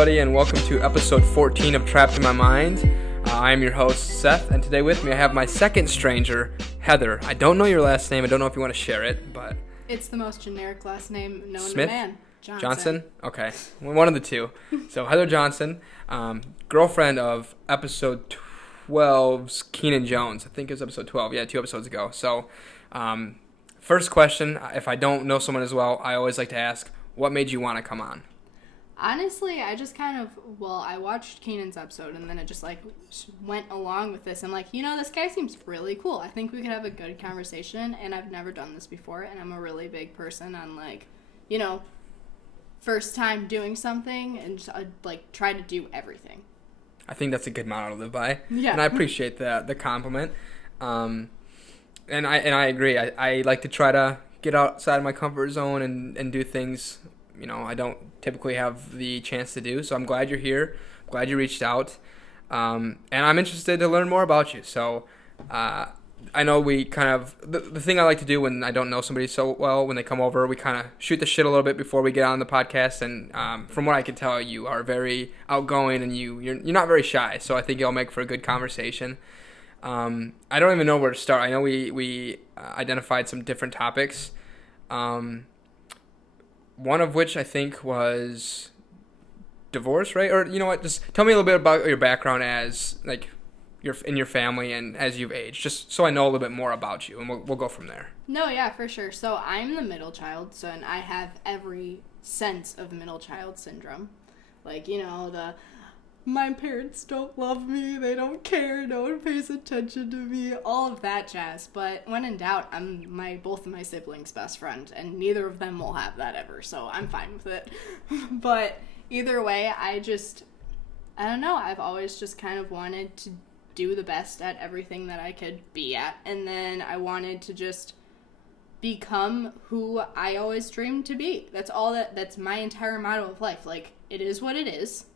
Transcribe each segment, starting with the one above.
everybody, and welcome to episode 14 of Trapped in My Mind. I am your host, Seth, and today with me I have my second stranger, Heather. I don't know your last name. I don't know if you want to share it, but... It's the most generic last name known Smith? to man. Johnson? Okay. One of the two. So, Heather Johnson, girlfriend of episode 12's Keenan Jones. I think it was episode 12. Yeah, 2 episodes ago. So, first question, if I don't know someone as well, I always like to ask, what made you want to come on? Honestly, I just I watched Keenan's episode, and then it just, went along with this. I'm like, this guy seems really cool. I think we could have a good conversation, and I've never done this before, and I'm a really big person on, first time doing something, and just, try to do everything. I think that's a good motto to live by. Yeah. And I appreciate the compliment. And I agree. I like to try to get outside of my comfort zone and do things, I don't typically have the chance to do. So I'm glad you're here. Glad you reached out. And I'm interested to learn more about you. So I know we kind of, the thing I like to do when I don't know somebody so well, when they come over, we kind of shoot the shit a little bit before we get on the podcast. And from what I can tell, you are very outgoing and you're not very shy. So I think you'll make for a good conversation. I don't even know where to start. I know we identified some different topics. One of which I think was divorce, right? Or you know what? Just tell me a little bit about your background as in your family and as you've aged, just so I know a little bit more about you, and we'll go from there. No, yeah, for sure. So I'm the middle child, and I have every sense of middle child syndrome. My parents don't love me, they don't care, no one pays attention to me, all of that jazz. But when in doubt, I'm both of my siblings' best friend, and neither of them will have that ever, so I'm fine with it. But either way, I don't know, I've always just kind of wanted to do the best at everything that I could be at, and then I wanted to just become who I always dreamed to be. That's my entire motto of life. It is what it is.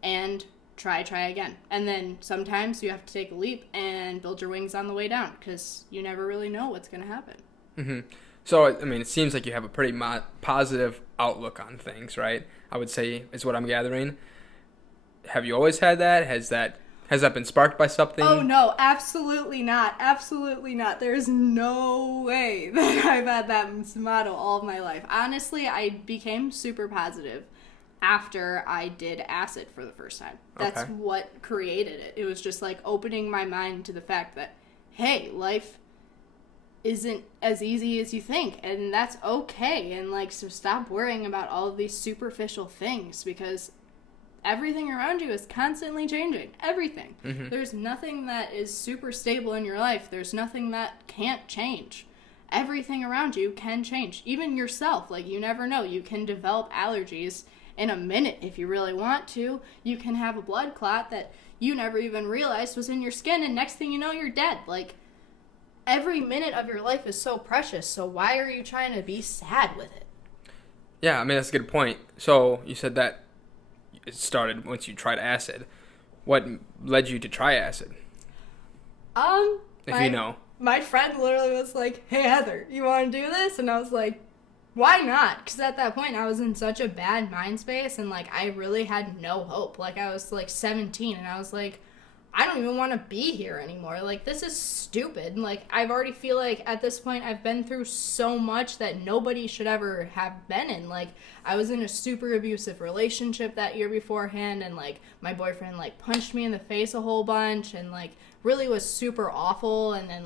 And try again. And then sometimes you have to take a leap and build your wings on the way down, because you never really know what's going to happen. Mm-hmm. So, it seems like you have a pretty positive outlook on things, right? I would say is what I'm gathering. Have you always had that? Has that been sparked by something? Oh, no, absolutely not. Absolutely not. There's no way that I've had that motto all of my life. Honestly, I became super positive after I did acid for the first time. That's okay. What created it. It was just opening my mind to the fact that, hey, life isn't as easy as you think, and that's okay. And so stop worrying about all of these superficial things, because everything around you is constantly changing. Everything. Mm-hmm. There's nothing that is super stable in your life. There's nothing that can't change. Everything around you can change. Even yourself. You never know. You can develop allergies in a minute if you really want to. You can have a blood clot that you never even realized was in your skin, and next thing you know, you're dead. Every minute of your life is so precious, so why are you trying to be sad with it? Yeah, that's a good point. So you said that it started once you tried acid. What led you to try acid? If you know. My friend literally was like, hey, Heather, you want to do this? And I was like, why not? Because at that point, I was in such a bad mind space, and, I really had no hope. I was, 17, and I was like, I don't even want to be here anymore. This is stupid. And, I already feel like at this point, I've been through so much that nobody should ever have been in. I was in a super abusive relationship that year beforehand, and, my boyfriend, punched me in the face a whole bunch, and, really was super awful, and then,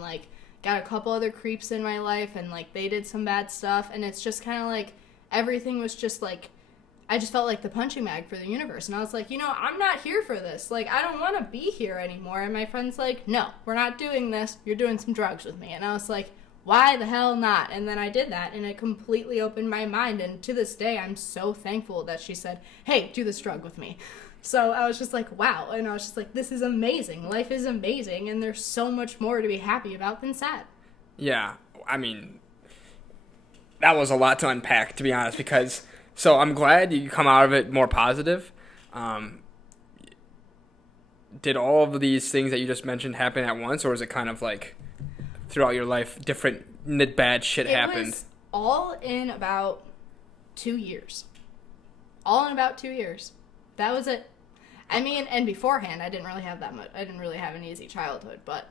got a couple other creeps in my life, and they did some bad stuff, and it's just kind of everything was just I just felt like the punching bag for the universe, and I was like, I'm not here for this. I don't want to be here anymore. And my friend's like, no, we're not doing this. You're doing some drugs with me. And I was like, why the hell not? And then I did that, and it completely opened my mind, and to this day, I'm so thankful that she said, hey, do this drug with me. So I was just like, wow. And I was just like, this is amazing. Life is amazing. And there's so much more to be happy about than sad. Yeah. That was a lot to unpack, to be honest, because, so I'm glad you come out of it more positive. Did all of these things that you just mentioned happen at once, or was it kind of throughout your life, different bad shit happened? It was all in about 2 years. That was it. I mean, and beforehand, I didn't really have that much. I didn't really have an easy childhood, but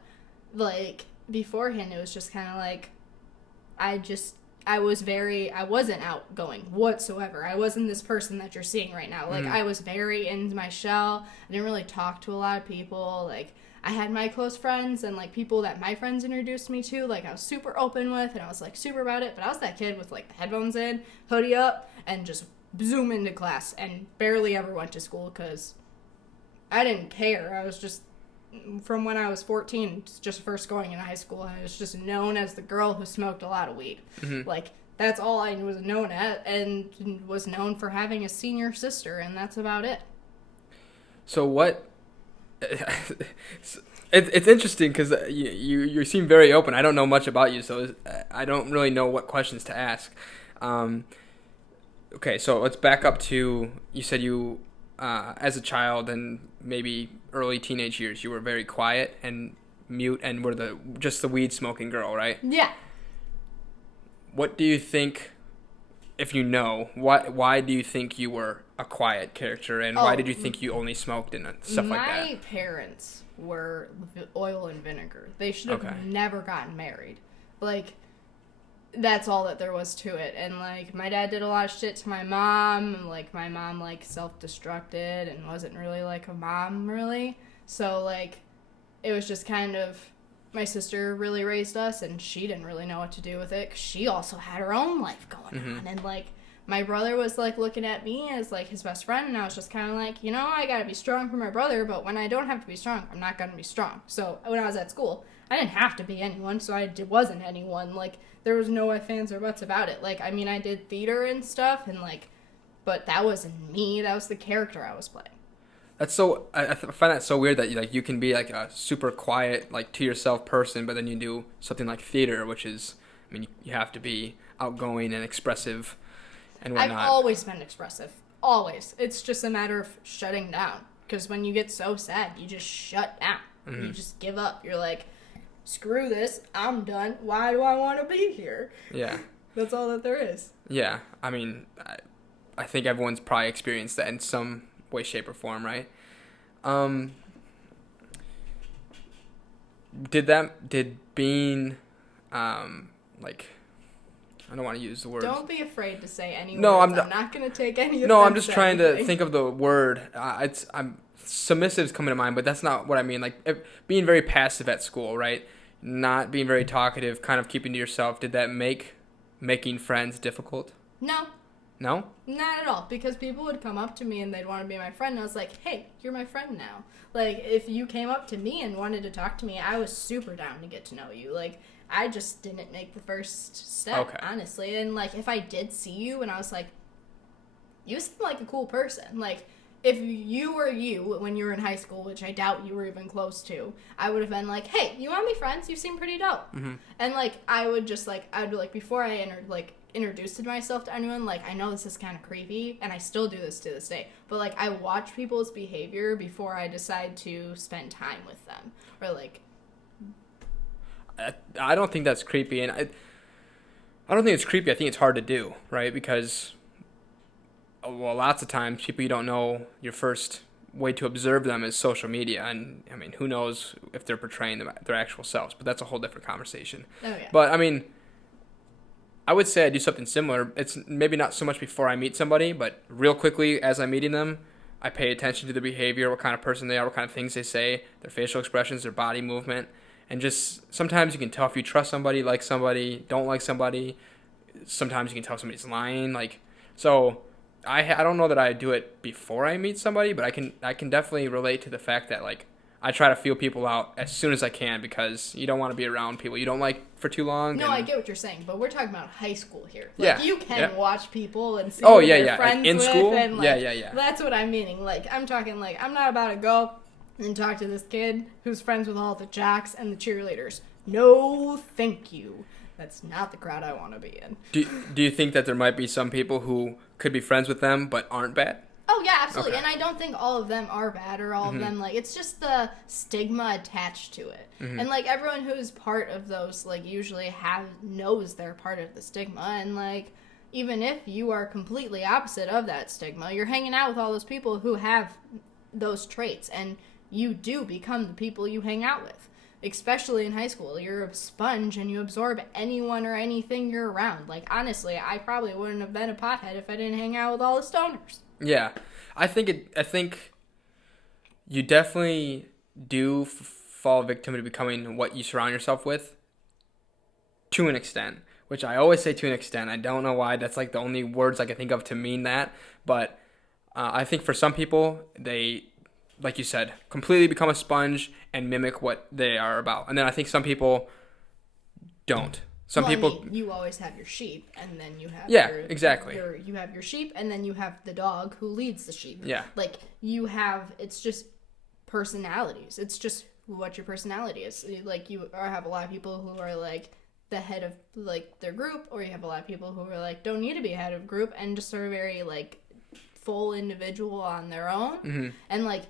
like beforehand, it was just kind of like I wasn't outgoing whatsoever. I wasn't this person that you're seeing right now. Like, I was very in my shell. I didn't really talk to a lot of people. Like, I had my close friends and, like, people that my friends introduced me to. Like, I was super open with, and I was, like, super about it. But I was that kid with, like, the headphones in, hoodie up, and just zoom into class and barely ever went to school because I didn't care. I was just, from when I was 14, just first going into high school, I was just known as the girl who smoked a lot of weed. Like, that's all I was known at, and was known for having a senior sister, and that's about it. So what... It's interesting because you seem very open. I don't know much about you, so I don't really know what questions to ask. Okay, so let's back up to, you said you, as a child and maybe early teenage years, you were very quiet and mute and were just the weed smoking girl, right? Yeah. What do you think, if you know, why do you think you were a quiet character, and why did you think you only smoked and stuff like that? My parents were oil and vinegar. They should have never gotten married. Like, that's all that there was to it. And, like, my dad did a lot of shit to my mom. And, like, my mom, like, self-destructed and wasn't really, like, a mom, really. So, like, it was just kind of... My sister really raised us, and she didn't really know what to do with it, 'cause she also had her own life going on. And, like, my brother was, like, looking at me as, like, his best friend, and I was just kind of like, you know, I gotta be strong for my brother, but when I don't have to be strong, I'm not gonna be strong. So, when I was at school, I didn't have to be anyone, so I wasn't anyone. Like, there was no ifs, ands, or buts about it. Like, I mean, I did theater and stuff, and, like, but that wasn't me. That was the character I was playing. That's so, I find that so weird that you can be like a super quiet, like to yourself person, but then you do something like theater, which is, I mean, you have to be outgoing and expressive and whatnot. I've always been expressive. Always. It's just a matter of shutting down. Because when you get so sad, you just shut down. You just give up. You're like, screw this. I'm done. Why do I want to be here? Yeah. That's all that there is. Yeah. I mean, I think everyone's probably experienced that in some way, shape, or form, right? Did being, like, I don't want to use the word. Don't be afraid to say any no, words. I'm not going to take any offense. No, I'm just trying to think of the word. Submissive's coming to mind, but that's not what I mean. Like, being very passive at school, right? Not being very talkative, kind of keeping to yourself. Did that make making friends difficult? No. No? Not at all, because people would come up to me and they'd want to be my friend, and I was like, hey, you're my friend now. Like, if you came up to me and wanted to talk to me, I was super down to get to know you. Like, I just didn't make the first step, honestly. And, like, if I did see you and I was like, you seem like a cool person. Like, if you were you when you were in high school, which I doubt you were even close to, I would have been like, hey, you want to be friends? You seem pretty dope. And, like, I would be like, before I introduced myself to anyone, like, I know this is kind of creepy, and I still do this to this day, but, like, I watch people's behavior before I decide to spend time with them, or, like... I don't think that's creepy, and I don't think it's creepy. I think it's hard to do, right? Because, well, lots of times, people you don't know, your first way to observe them is social media, and, I mean, who knows if they're portraying their actual selves, but that's a whole different conversation. Oh, yeah. But, I mean... I would say I do something similar. It's maybe not so much before I meet somebody, but real quickly as I'm meeting them, I pay attention to their behavior, what kind of person they are, what kind of things they say, their facial expressions, their body movement, and just sometimes you can tell if you trust somebody, like somebody, don't like somebody. Sometimes you can tell somebody's lying. Like, so I don't know that I do it before I meet somebody, but I can definitely relate to the fact that, like, I try to feel people out as soon as I can because you don't want to be around people you don't like for too long. No, I get what you're saying, but we're talking about high school here. Like, you can watch people and see who they're friends like in with. School? And, like, yeah. That's what I'm meaning. Like, I'm talking, like, I'm not about to go and talk to this kid who's friends with all the jocks and the cheerleaders. No, thank you. That's not the crowd I want to be in. Do you think that there might be some people who could be friends with them but aren't bad? Oh, yeah, absolutely. Okay. And I don't think all of them are bad or all of them, like, it's just the stigma attached to it. And, like, everyone who's part of those, like, usually knows they're part of the stigma. And, like, even if you are completely opposite of that stigma, you're hanging out with all those people who have those traits, and you do become the people you hang out with. Especially in high school, you're a sponge and you absorb anyone or anything you're around. Like, honestly, I probably wouldn't have been a pothead if I didn't hang out with all the stoners. Yeah, I think you definitely do fall victim to becoming what you surround yourself with, to an extent. Which I always say to an extent. I don't know why. That's like the only words I can think of to mean that. But I think for some people, they, like you said, completely become a sponge and mimic what they are about. And then I think some people don't. Some people. I mean, you always have your sheep, and then you have exactly. You have your sheep, and then you have the dog who leads the sheep. Yeah. Like, it's just personalities. It's just what your personality is. Like, you have a lot of people who are like the head of like their group, or you have a lot of people who are like don't need to be head of group and just are very like full individual on their own. Mm-hmm. And like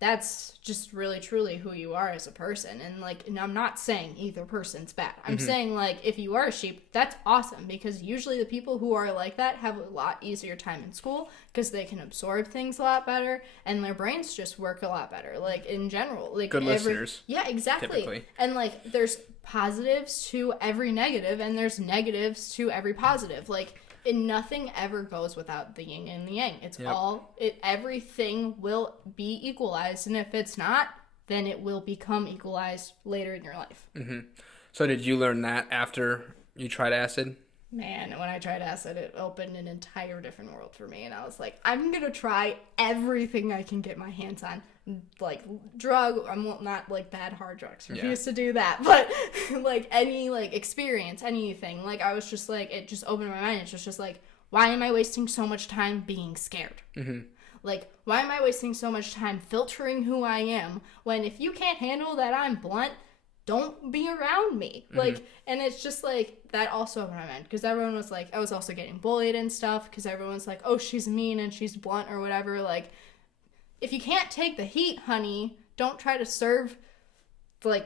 that's just really truly who you are as a person. And like, and I'm not saying either person's bad. I'm saying like if you are a sheep, that's awesome, because usually the people who are like that have a lot easier time in school because they can absorb things a lot better and their brains just work a lot better. Like in general, like good listeners. Yeah, exactly. Typically. And like there's positives to every negative and there's negatives to every positive. Like, and nothing ever goes without the yin and the yang. It's everything will be equalized, and if it's not, then it will become equalized later in your life. Mm-hmm. So did you learn that after you tried acid? Man, when I tried acid, it opened an entire different world for me, and I was like, I'm gonna try everything I can get my hands on. Like, I'm not like bad hard drugs. Refuse to do that. But like any like experience, anything. Like I was just like, it just opened my mind. It's just like, why am I wasting so much time being scared? Mm-hmm. Like, why am I wasting so much time filtering who I am when if you can't handle that I'm blunt, don't be around me. Like, and it's just like, that also opened my mind, because everyone was like, I was also getting bullied and stuff, because everyone's like, oh, she's mean and she's blunt or whatever. Like, if you can't take the heat, honey, don't try to serve a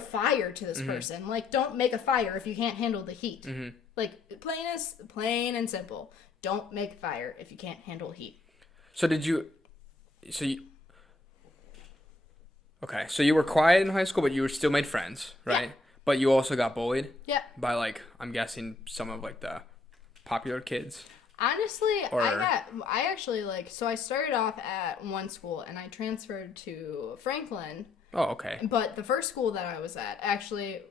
fire to this person. Like, don't make a fire if you can't handle the heat. Mm-hmm. Like, plain and simple. Don't make a fire if you can't handle heat. So you were quiet in high school, but you still made friends, right? Yeah. But you also got bullied? Yeah. By, like, I'm guessing some of, like, the popular kids? Honestly, I actually, like, so I started off at one school, and I transferred to Franklin. Oh, okay. But the first school that I was at, actually,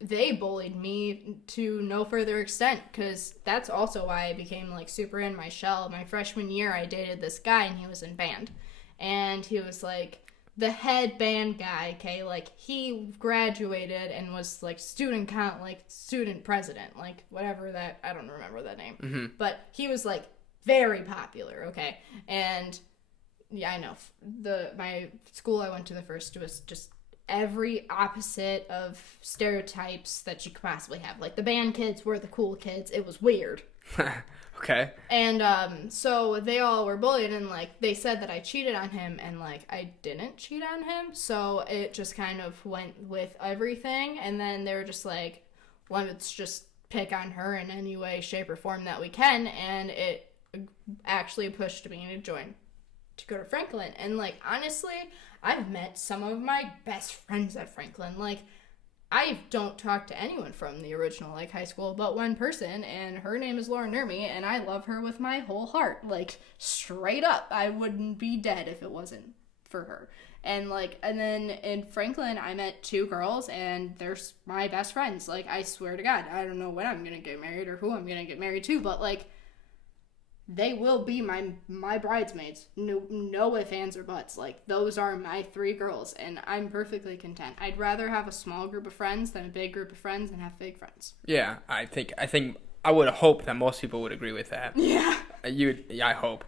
they bullied me to no further extent, because that's also why I became, like, super in my shell. My freshman year, I dated this guy, and he was in band. And he was, like, the head band guy, okay? Like, he graduated and was, like, student president, like, whatever that, I don't remember that name. Mm-hmm. But he was, like, very popular, okay? And, yeah, I know. My school I went to the first was just every opposite of stereotypes that you could possibly have. Like, the band kids were the cool kids. It was weird. Okay. And so they all were bullied, and like they said that I cheated on him, and like I didn't cheat on him, so it just kind of went with everything. And then they were just like, let's just pick on her in any way, shape, or form that we can. And it actually pushed me to go to Franklin. And like, honestly, I've met some of my best friends at Franklin. Like, I don't talk to anyone from the original, like, high school but one person, and her name is Lauren Nermy, and I love her with my whole heart. Like, straight up, I wouldn't be dead if it wasn't for her. And, like, and then in Franklin, I met two girls, and they're my best friends. Like, I swear to God, I don't know when I'm gonna get married or who I'm gonna get married to, but, like, they will be my bridesmaids. No ifs, ands, or buts. Like, those are my three girls, and I'm perfectly content. I'd rather have a small group of friends than a big group of friends and have fake friends. Yeah, I think I would hope that most people would agree with that. Yeah. I hope.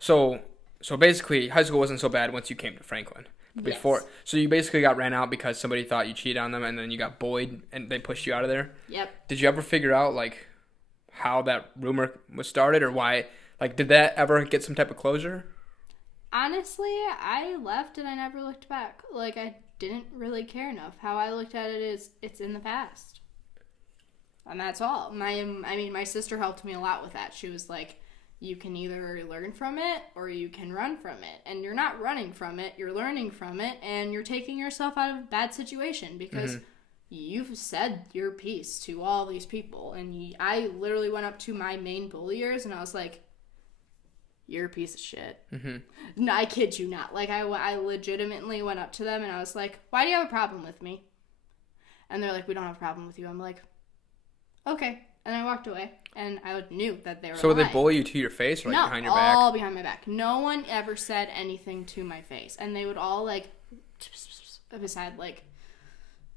So basically, high school wasn't so bad once you came to Franklin. Before, yes. So you basically got ran out because somebody thought you cheated on them, and then you got bullied, and they pushed you out of there? Yep. Did you ever figure out, like, how that rumor was started, or why, like, did that ever get some type of closure? Honestly, I left and I never looked back. Like, I didn't really care enough. How I looked at it is, it's in the past. And that's all. My sister helped me a lot with that. She was like, you can either learn from it or you can run from it. And you're not running from it, you're learning from it, and you're taking yourself out of a bad situation because you've said your piece to all these people. And I literally went up to my main bulliers and I was like, you're a piece of shit. No, I kid you not. Like, I legitimately went up to them and I was like, why do you have a problem with me? And they're like, we don't have a problem with you. I'm like, okay. And I walked away, and I knew that they were So lying. would they bully you to your face or, like, behind your back? No, all behind my back. No one ever said anything to my face. And they would all, like, beside, like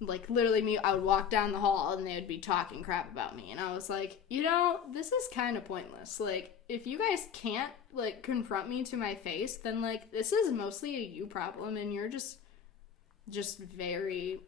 literally me, I would walk down the hall, and they would be talking crap about me. And I was like, this is kind of pointless. Like, if you guys can't, like, confront me to my face, then, like, this is mostly a you problem, and you're just very...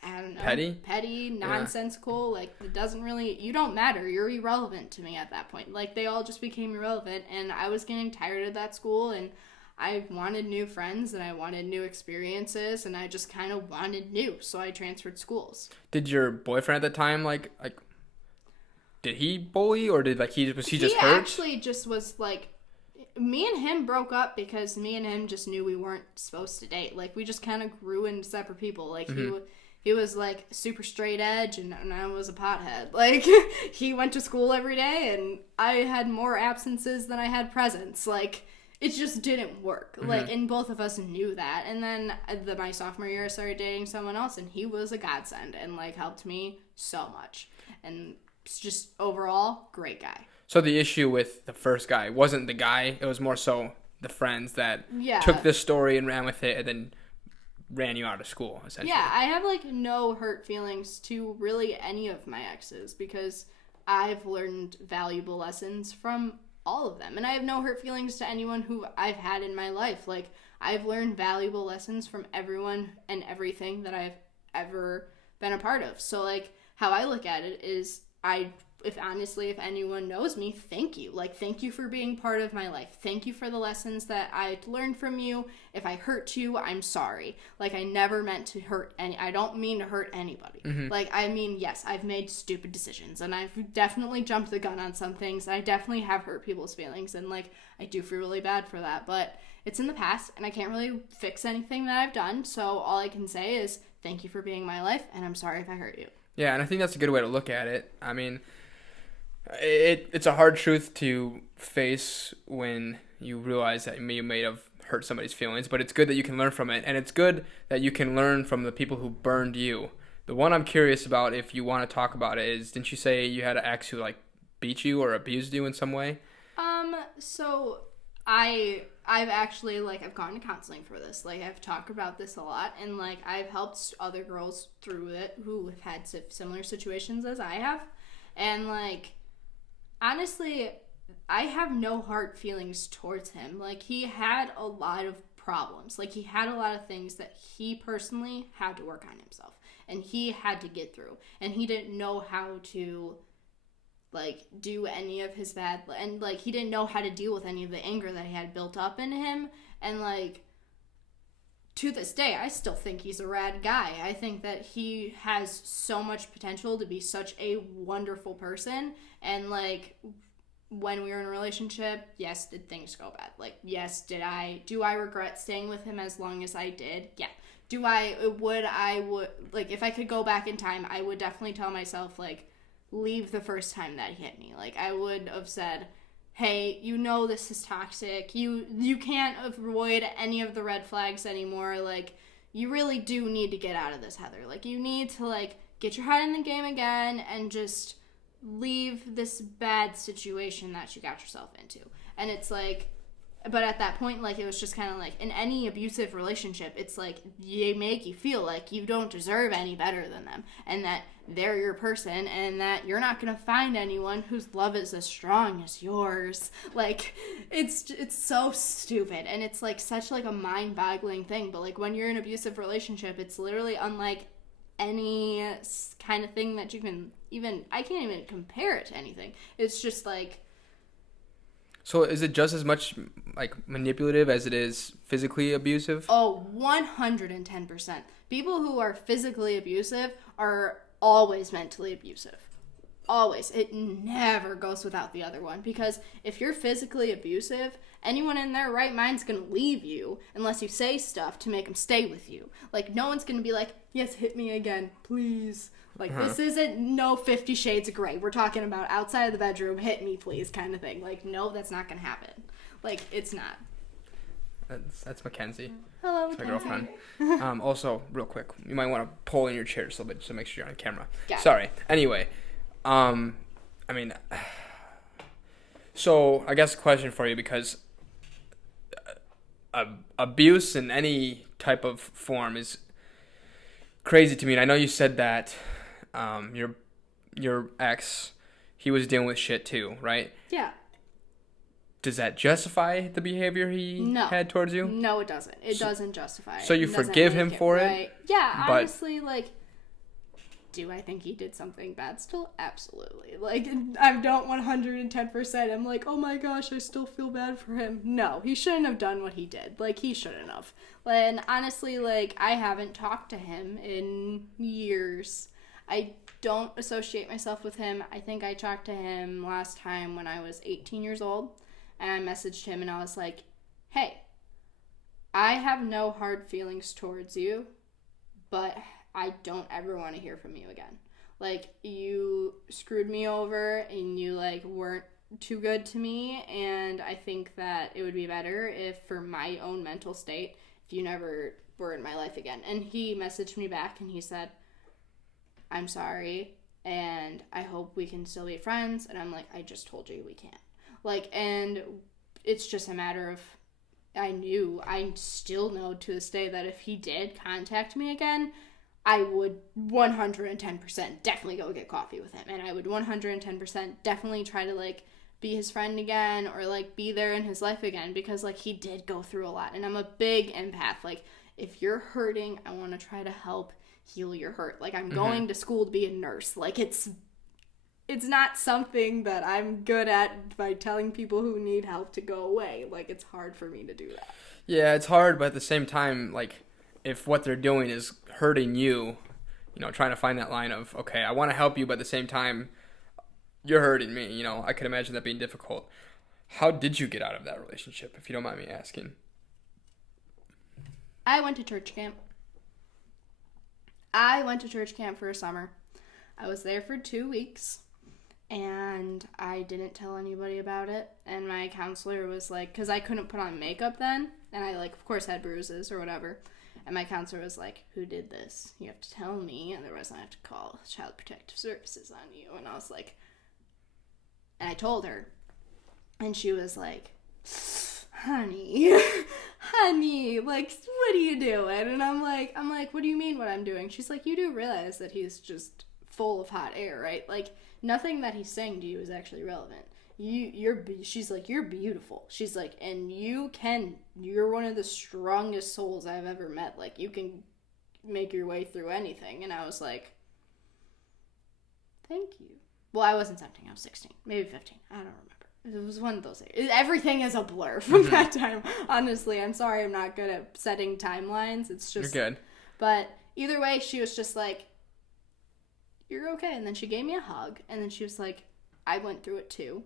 I don't know. Petty, nonsensical. Like, it doesn't really... You don't matter. You're irrelevant to me at that point. Like, they all just became irrelevant, and I was getting tired of that school, and I wanted new friends, and I wanted new experiences, and I just kind of wanted new, so I transferred schools. Did your boyfriend at the time, like did he bully, or was he just hurt? He actually just was, like... Me and him broke up because me and him just knew we weren't supposed to date. Like, we just kind of grew into separate people. Like, he was, like, super straight edge, and I was a pothead. Like, he went to school every day, and I had more absences than I had presents. Like, it just didn't work. Like, and both of us knew that. And then my sophomore year, I started dating someone else, and he was a godsend and, like, helped me so much. And just overall, great guy. So the issue with the first guy wasn't the guy. It was more so the friends that took this story and ran with it and then ran you out of school, essentially. Yeah, I have, like, no hurt feelings to really any of my exes because I've learned valuable lessons from all of them. And I have no hurt feelings to anyone who I've had in my life. Like, I've learned valuable lessons from everyone and everything that I've ever been a part of. So, like, how I look at it is if anyone knows me, thank you. Like, thank you for being part of my life. Thank you for the lessons that I learned from you. If I hurt you, I'm sorry. Like, I never meant to I don't mean to hurt anybody. Like, I mean, yes, I've made stupid decisions, and I've definitely jumped the gun on some things. I definitely have hurt people's feelings, and, like, I do feel really bad for that, but it's in the past, and I can't really fix anything that I've done, so all I can say is thank you for being my life, and I'm sorry if I hurt you. Yeah, and I think that's a good way to look at it. I mean... It's a hard truth to face when you realize that you may have hurt somebody's feelings, but it's good that you can learn from it, and it's good that you can learn from the people who burned you. The one I'm curious about, if you want to talk about it, is, didn't you say you had an ex who, like, beat you or abused you in some way? So I've actually, like, I've gone to counseling for this. Like, I've talked about this a lot, and, like, I've helped other girls through it who have had similar situations as I have, and, like... Honestly, I have no hard feelings towards him. Like, he had a lot of problems. Like, he had a lot of things that he personally had to work on himself. And he had to get through. And he didn't know how to, like, do any of his bad... And, like, he didn't know how to deal with any of the anger that he had built up in him. And, like, to this day, I still think he's a rad guy. I think that he has so much potential to be such a wonderful person. And, like, when we were in a relationship, yes, did things go bad? Like, yes, do I regret staying with him as long as I did? Yeah. Like, if I could go back in time, I would definitely tell myself, like, leave the first time that he hit me. Like, I would have said, hey, this is toxic. You can't avoid any of the red flags anymore. Like, you really do need to get out of this, Heather. Like, you need to, like, get your head in the game again and just leave this bad situation that you got yourself into. And it's like, but at that point, like, it was just kind of like, in any abusive relationship, it's like, they make you feel like you don't deserve any better than them, and that they're your person, and that you're not gonna find anyone whose love is as strong as yours. Like, it's so stupid, and it's, like, such, like, a mind-boggling thing. But, like, when you're in an abusive relationship, it's literally unlike any kind of thing that you can I can't even compare it to anything. It's just, like... So is it just as much, like, manipulative as it is physically abusive? Oh, 110%. People who are physically abusive are always mentally abusive. Always. It never goes without the other one. Because if you're physically abusive, anyone in their right mind's going to leave you unless you say stuff to make them stay with you. Like, no one's going to be like, yes, hit me again, please. Like, this isn't no 50 Shades of Grey. We're talking about outside of the bedroom, hit me, please, kind of thing. Like, no, that's not going to happen. Like, it's not. That's Mackenzie. Hello, That's my Mackenzie. girlfriend. Also, real quick, you might want to pull in your chair just a little bit so make sure you're on camera. Got it. Sorry. Anyway, I mean, so I guess a question for you, because abuse in any type of form is crazy to me. And I know you said that your ex, he was dealing with shit too, right? Yeah. Does that justify the behavior he had towards you? No, it doesn't. It doesn't justify it. So you forgive him for it? Yeah, honestly, like, do I think he did something bad still? Absolutely. Like, I don't 110%. I'm like, oh my gosh, I still feel bad for him. No, he shouldn't have done what he did. Like, he shouldn't have. And honestly, like, I haven't talked to him in years. I don't associate myself with him. I think I talked to him last time when I was 18 years old. And I messaged him and I was like, hey, I have no hard feelings towards you, but I don't ever want to hear from you again. Like, you screwed me over and you, like, weren't too good to me. And I think that it would be better if, for my own mental state, if you never were in my life again. And he messaged me back and he said, I'm sorry and I hope we can still be friends. And I'm like, I just told you we can't. Like, and it's just a matter of, I still know to this day that if he did contact me again, I would 110% definitely go get coffee with him. And I would 110% definitely try to, like, be his friend again or, like, be there in his life again because, like, he did go through a lot. And I'm a big empath. Like, if you're hurting, I want to try to help heal your hurt. Like, I'm going to school to be a nurse. Like, it's not something that I'm good at by telling people who need help to go away. Like, it's hard for me to do that. Yeah, it's hard, but at the same time, like, if what they're doing is hurting you, you know, trying to find that line of, okay, I want to help you, but at the same time, you're hurting me, you know, I could imagine that being difficult. How did you get out of that relationship, if you don't mind me asking? I went to church camp. I went to church camp for a summer. I was there for 2 weeks. And I didn't tell anybody about it. And my counselor was like, because I couldn't put on makeup then. And I, like, of course, had bruises or whatever. And my counselor was like, who did this? You have to tell me. Otherwise, I have to call Child Protective Services on you. And I was like, and I told her. And she was like, honey, like, what are you doing? And I'm like, what do you mean what I'm doing? She's like, you do realize that he's just full of hot air, right? Like, nothing that he's saying to you is actually relevant. She's like, you're beautiful. She's like, and you're one of the strongest souls I've ever met. Like, you can make your way through anything. And I was like, thank you. Well, I wasn't 17. I was 16, maybe 15. I don't remember. It was one of those things. Everything is a blur from that time. Honestly, I'm sorry I'm not good at setting timelines. It's just... You're good. But either way, she was just like, you're okay. And then she gave me a hug. And then she was like, I went through it too.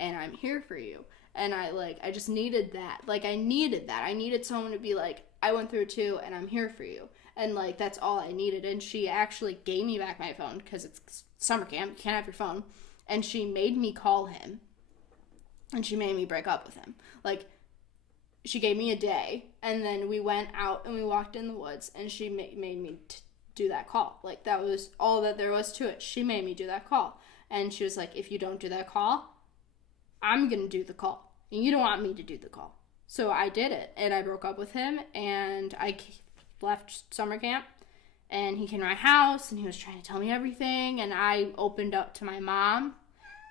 And I'm here for you. And I just needed that. Like, I needed that. I needed someone to be like, I went through it too, and I'm here for you. And, like, that's all I needed. And she actually gave me back my phone, because it's summer camp. You can't have your phone. And she made me call him. And she made me break up with him. Like, she gave me a day. And then we went out and we walked in the woods. And she made me do that call. Like, that was all that there was to it. She made me do that call. And she was like, if you don't do that call, I'm going to do the call. And you don't want me to do the call. So I did it. And I broke up with him. And I left summer camp. And he came to my house. And he was trying to tell me everything. And I opened up to my mom.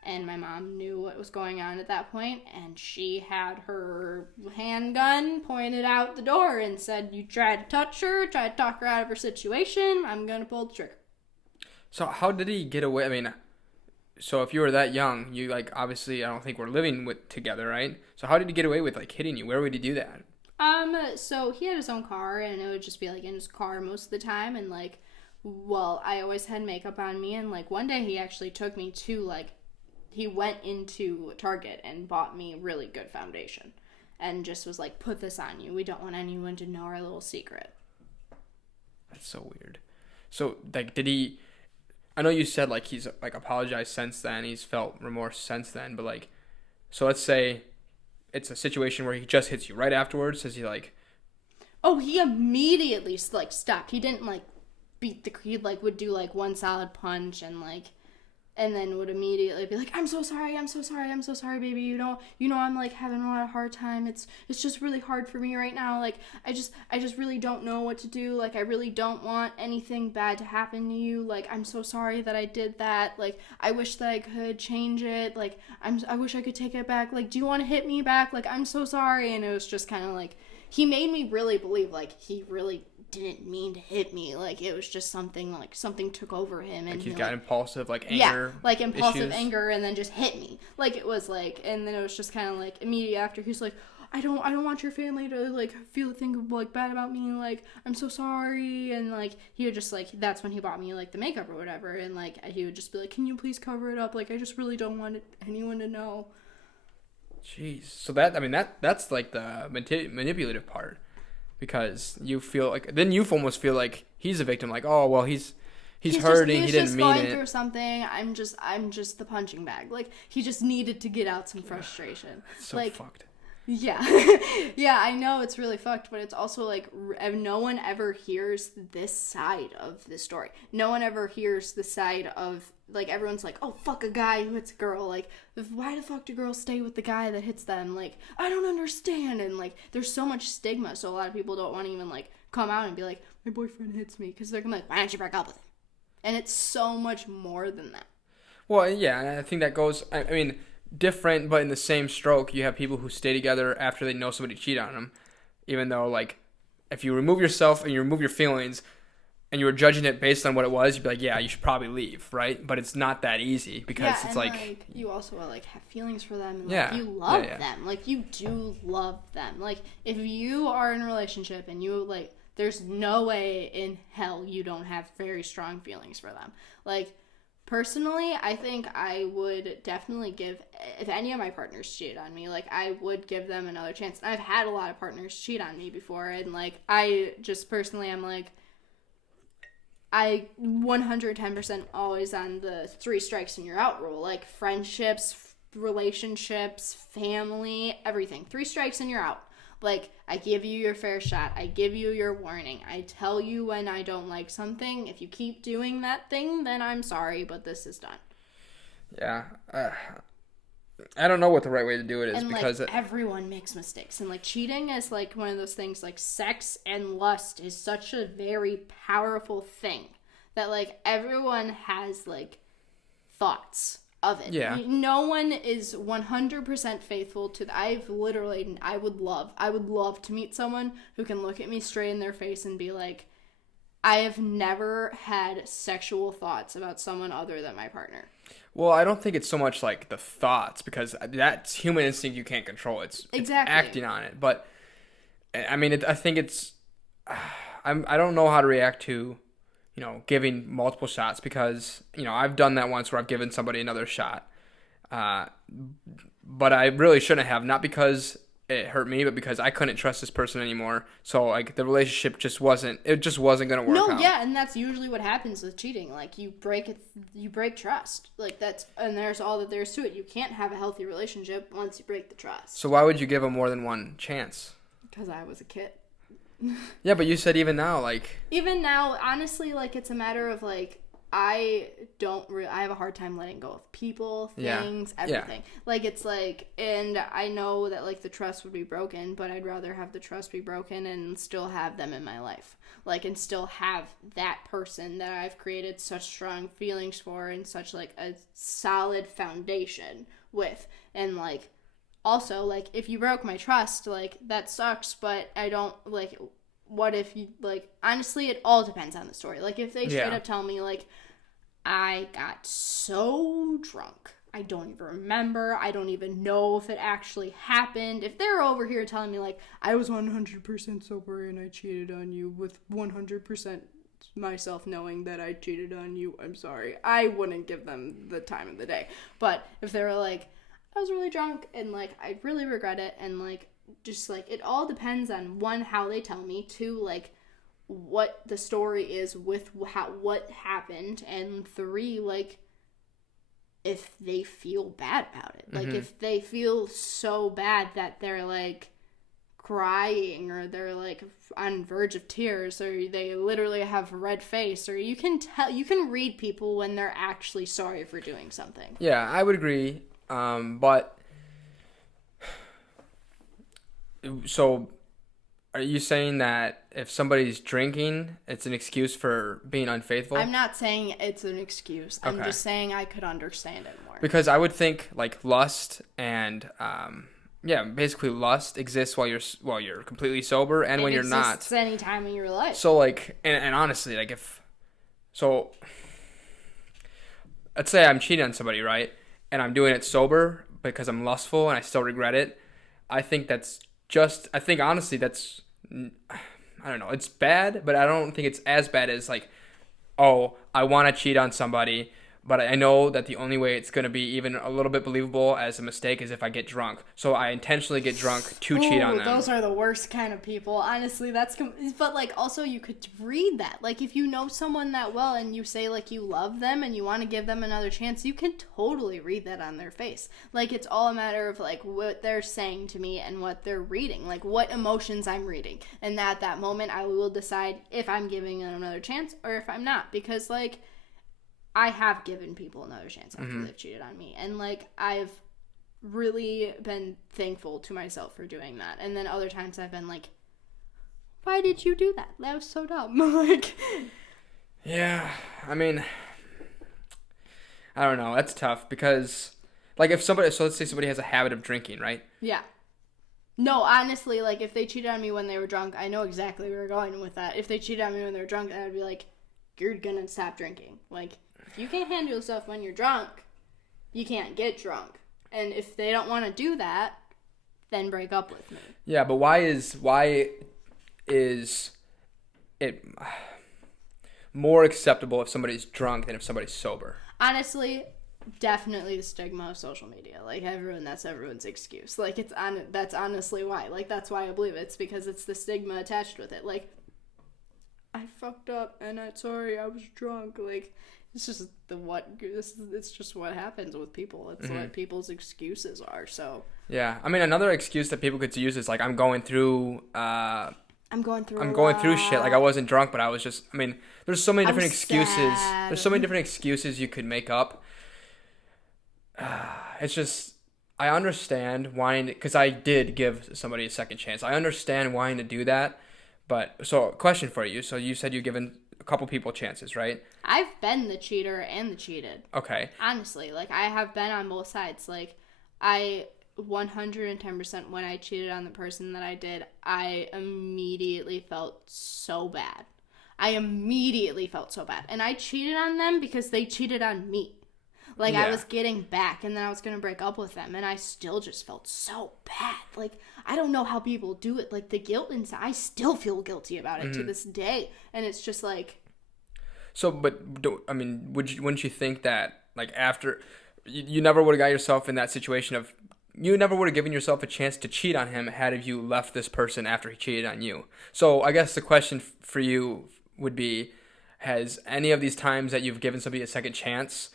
And my mom knew what was going on at that point. And she had her handgun pointed out the door and said, you tried to touch her, tried to talk her out of her situation, I'm going to pull the trigger. So how did he get away? I mean, so if you were that young, you, like, obviously, I don't think we're living together, right? So how did he get away with, like, hitting you? Where would he do that? So he had his own car, and it would just be, like, in his car most of the time. And, like, well, I always had makeup on me, and like one day he actually took me to like, he went into Target and bought me really good foundation and just was like, put this on you. We don't want anyone to know our little secret. That's so weird. So, like, did he, I know you said, like, he's, like, apologized since then, he's felt remorse since then, but, like, so let's say it's a situation where he just hits you right afterwards, is he, like... Oh, he immediately, like, stopped. He didn't, like, he, like, would do, like, one solid punch and, like, and then would immediately be like, I'm so sorry, baby, you know, I'm, like, having a lot of hard time, it's just really hard for me right now, like, I just really don't know what to do, like, I really don't want anything bad to happen to you, like, I'm so sorry that I did that, like, I wish that I could change it, like, I wish I could take it back, like, do you want to hit me back, like, I'm so sorry, and it was just kind of, like, he made me really believe, like, he really didn't mean to hit me, like it was just something, like something took over him, and like he's got impulsive, like, anger, like impulsive issues. anger, and then just hit me, like it was like, and then it was just kind of like immediate after he's like, I don't want your family to like think like bad about me, like I'm so sorry, and like he would just like, that's when he bought me like the makeup or whatever, and like he would just be like, can you please cover it up, like I just really don't want anyone to know. Jeez. So that, I mean, that's like the manipulative part. Because you feel like, then you almost feel like he's a victim, like, oh well, he's hurting, he didn't mean it. He's just going through something. I'm just the punching bag. Like he just needed to get out some frustration. It's so like, fucked. Yeah, yeah, I know it's really fucked, but it's also like no one ever hears this side of the story. No one ever hears the side of, like, everyone's like, oh, fuck a guy who hits a girl. Like, why the fuck do girls stay with the guy that hits them? Like, I don't understand. And, like, there's so much stigma, so a lot of people don't want to even, like, come out and be like, my boyfriend hits me. Because they're going to be like, why don't you break up with him? And it's so much more than that. Well, yeah, I think that goes, I mean, different, but in the same stroke, you have people who stay together after they know somebody cheated on them. Even though, like, if you remove yourself and you remove your feelings, and you were judging it based on what it was, you'd be like, yeah, you should probably leave, right? But it's not that easy, because it's like you also like have feelings for them, and like you love them, like you do love them. Like if you are in a relationship and you like, there's no way in hell you don't have very strong feelings for them. Like personally, I think I would definitely give, if any of my partners cheated on me, like I would give them another chance. And I've had a lot of partners cheat on me before, and like I just personally, I'm like, I 110% always on the 3 strikes and you're out rule. Like friendships, relationships, family, everything. 3 strikes and you're out. Like, I give you your fair shot. I give you your warning. I tell you when I don't like something. If you keep doing that thing, then I'm sorry, but this is done. Yeah. I don't know what the right way to do it is, and because like everyone makes mistakes, and like cheating is like one of those things, like sex and lust is such a very powerful thing that like everyone has like thoughts of it. Yeah. No one is 100% faithful to I would love to meet someone who can look at me straight in their face and be like, I have never had sexual thoughts about someone other than my partner. Well, I don't think it's so much like the thoughts, because that's human instinct, you can't control. It's acting on it. But I mean, I think it's I don't know how to react to, you know, giving multiple shots, because, you know, I've done that once where I've given somebody another shot. But I really shouldn't have, not because it hurt me, but because I couldn't trust this person anymore. So like the relationship just wasn't going to work out. No, yeah, and that's usually what happens with cheating. Like you break trust. Like and there's all that there's to it. You can't have a healthy relationship once you break the trust. So why would you give them more than one chance? Because I was a kid. Yeah, but you said even now, honestly, like it's a matter of like, I have a hard time letting go of people, things, everything. Yeah. Like, it's like, and I know that, like, the trust would be broken, but I'd rather have the trust be broken and still have them in my life. Like, and still have that person that I've created such strong feelings for and such, like, a solid foundation with. And, like, also, like, if you broke my trust, like, that sucks, but I don't, like, what if you, like, honestly, it all depends on the story. Like, if they straight up tell me, like, I got so drunk, I don't even remember, I don't even know if it actually happened. If they're over here telling me, like, I was 100% sober and I cheated on you with 100% myself knowing that I cheated on you, I'm sorry. I wouldn't give them the time of the day. But if they were like, I was really drunk and like I really regret it, and like just like it all depends on one, how they tell me, two, like what the story is with what happened, and three, like if they feel bad about it. Like if they feel so bad that they're like crying, or they're like on verge of tears, or they literally have a red face, or you can read people when they're actually sorry for doing something. Yeah, I would agree. But so are you saying that if somebody's drinking, it's an excuse for being unfaithful? I'm not saying it's an excuse. I'm just saying I could understand it more. Because I would think like lust and basically lust exists while you're completely sober and when you're not. It exists any time in your life. So like, and honestly, like let's say I'm cheating on somebody, right? And I'm doing it sober because I'm lustful and I still regret it. I think honestly that's, I don't know, it's bad, but I don't think it's as bad as like, oh, I want to cheat on somebody, but I know that the only way it's going to be even a little bit believable as a mistake is if I get drunk. So I intentionally get drunk to cheat on them. Those are the worst kind of people. Honestly, but like also you could read that. Like if you know someone that well and you say like you love them and you want to give them another chance, you can totally read that on their face. Like it's all a matter of like what they're saying to me and what they're reading, like what emotions I'm reading. And at that moment I will decide if I'm giving them another chance or if I'm not, because like I have given people another chance after they've cheated on me. And, like, I've really been thankful to myself for doing that. And then other times I've been like, why did you do that? That was so dumb. Like, yeah, I mean, I don't know. That's tough because, like, let's say somebody has a habit of drinking, right? Yeah. No, honestly, like, if they cheated on me when they were drunk, I know exactly where we're going with that. If they cheated on me when they were drunk, I would be like, you're gonna stop drinking. Like, if you can't handle yourself when you're drunk, you can't get drunk. And if they don't want to do that, then break up with me. Yeah, but why is it more acceptable if somebody's drunk than if somebody's sober? Honestly, definitely the stigma of social media. Like that's everyone's excuse. Like that's honestly why. Like that's why I believe it. It's because it's the stigma attached with it. Like, I fucked up and I'm sorry, I was drunk. Like, it's just it's just what happens with people. It's what people's excuses are. So yeah, I mean, another excuse that people could use is like, I'm going through shit. Like, I wasn't drunk, but I was just, I mean, there's so many different excuses. Sad. There's so many different excuses you could make up. It's just, I understand wanting, because I did give somebody a second chance. I understand wanting to do that. But, so, question for you. So, you said you've given a couple people chances, right? I've been the cheater and the cheated. Okay. Honestly, like, I have been on both sides. Like, I 110% when I cheated on the person that I did, I immediately felt so bad. And I cheated on them because they cheated on me. Like, yeah. I was getting back, and then I was going to break up with them, and I still just felt so bad. Like, I don't know how people do it. Like, the guilt inside, I still feel guilty about it to this day. And it's just like... So, but, I mean, wouldn't you think that, like, after... You never would have got yourself in that situation of... You never would have given yourself a chance to cheat on him had you left this person after he cheated on you. So, I guess the question for you would be, has any of these times that you've given somebody a second chance...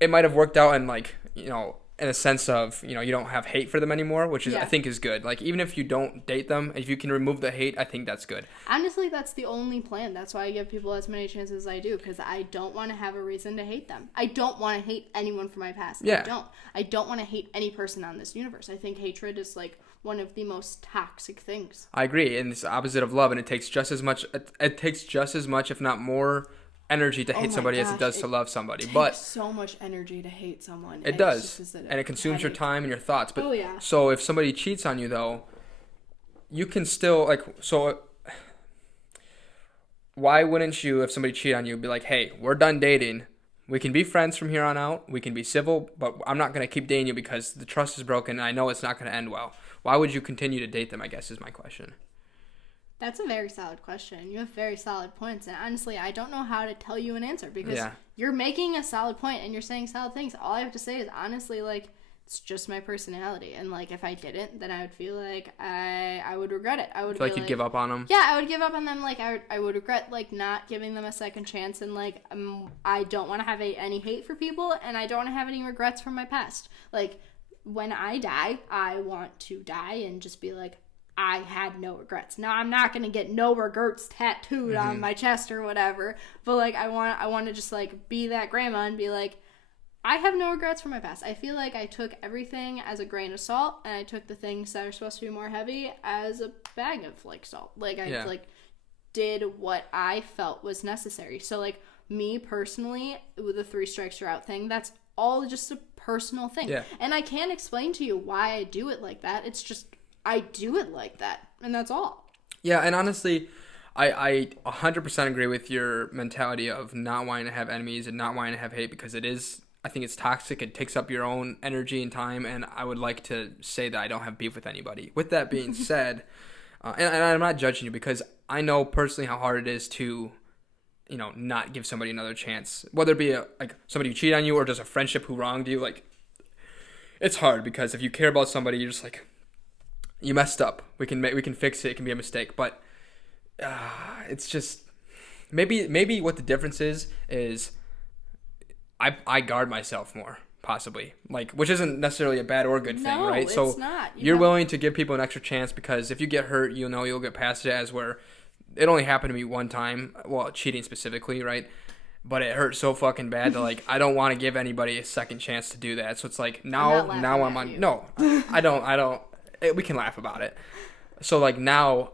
It might have worked out in, like, you know, in a sense of, you know, you don't have hate for them anymore, which is, I think, is good. Like, even if you don't date them, if you can remove the hate, I think that's good. Honestly, that's the only plan. That's why I give people as many chances as I do, because I don't want to have a reason to hate them. I don't want to hate anyone from my past. Yeah. I don't want to hate any person on this universe. I think hatred is, like, one of the most toxic things. I agree, and it's the opposite of love, and it takes just as much, if not more, energy to hate somebody as it does to love somebody. But so much energy to hate someone. It does, and it consumes your time and your thoughts. But so if somebody cheats on you, though, you can still, like, so why wouldn't you, if somebody cheated on you, be like, hey, we're done dating. We can be friends from here on out. We can be civil, but I'm not going to keep dating you because the trust is broken and I know it's not going to end well. Why would you continue to date them, I guess, is my question. That's a very solid question. You have very solid points. And honestly, I don't know how to tell you an answer because you're making a solid point and you're saying solid things. All I have to say is honestly, like, it's just my personality. And, like, if I didn't, then I would feel like I would regret it. I would feel like you'd give up on them? Yeah, I would give up on them. Like, I would regret, like, not giving them a second chance. And, like, I don't want to have any hate for people. And I don't want to have any regrets from my past. Like, when I die, I want to die and just be like, I had no regrets. Now, I'm not going to get no regrets tattooed on my chest or whatever, but, like, I want to just, like, be that grandma and be like, I have no regrets from my past. I feel like I took everything as a grain of salt, and I took the things that are supposed to be more heavy as a bag of, like, salt. Like, I, like, did what I felt was necessary. So, like, me personally, with the 3 strikes you're out thing, that's all just a personal thing. Yeah. And I can't explain to you why I do it like that. It's just, I do it like that, and that's all. Yeah, and honestly, I 100% agree with your mentality of not wanting to have enemies and not wanting to have hate, because it is, I think it's toxic. It takes up your own energy and time, and I would like to say that I don't have beef with anybody. With that being said, and I'm not judging you, because I know personally how hard it is to, you know, not give somebody another chance. Whether it be like somebody who cheated on you or just a friendship who wronged you, like, it's hard, because if you care about somebody, you're just like, you messed up. We can fix it. It can be a mistake, but it's just maybe what the difference is I guard myself more, possibly, like, which isn't necessarily a bad or good thing, right? It's so not. You're willing to give people an extra chance, because if you get hurt, you know you'll get past it. As where it only happened to me one time, well, cheating specifically, right? But it hurt so fucking bad that, like, I don't want to give anybody a second chance to do that. So it's like now I'm on. No, I don't. We can laugh about it. So, like, now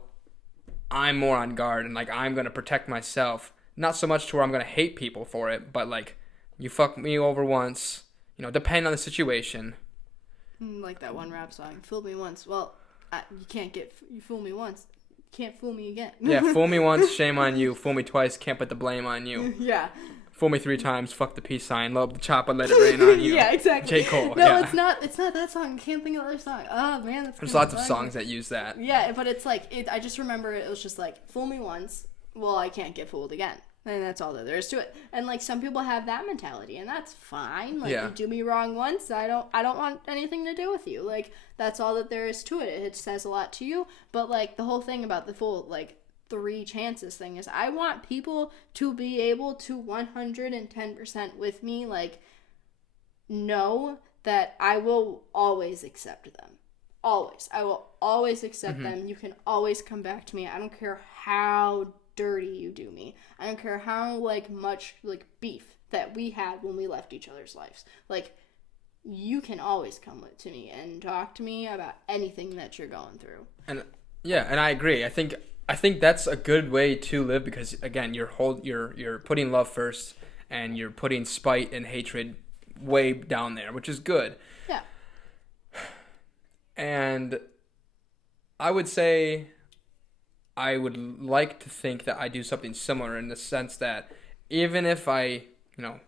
I'm more on guard, and, like, I'm going to protect myself. Not so much to where I'm going to hate people for it, but, like, you fuck me over once, you know, depending on the situation. Like that one rap song, fool me once. Well, you fool me once, can't fool me again. Yeah, fool me once, shame on you. Fool me twice, can't put the blame on you. Yeah. Fool me 3 times, fuck the peace sign, love the chopper, let it rain on you. Yeah, exactly. J. Cole. No, yeah. it's not that song. I can't think of the other song. Oh man, that's There's lots of songs that use that. Yeah, but it's like I just remember it was just like, fool me once, well, I can't get fooled again. And that's all that there is to it. And, like, some people have that mentality, and that's fine. Like, you do me wrong once, I don't want anything to do with you. Like, that's all that there is to it. It says a lot to you. But, like, the whole thing about the full, like, 3 chances thing is I want people to be able to 110% with me, like, know that I will always accept them. Always. I will always accept them. You can always come back to me. I don't care how dirty you do me. I don't care how, like, much, like, beef that we had when we left each other's lives. Like, you can always come to me and talk to me about anything that you're going through. And yeah, and I agree. I think that's a good way to live, because again, you're putting love first, and you're putting spite and hatred way down there, which is good. Yeah. And I would say I would like to think that I do something similar, in the sense that even if I, you know,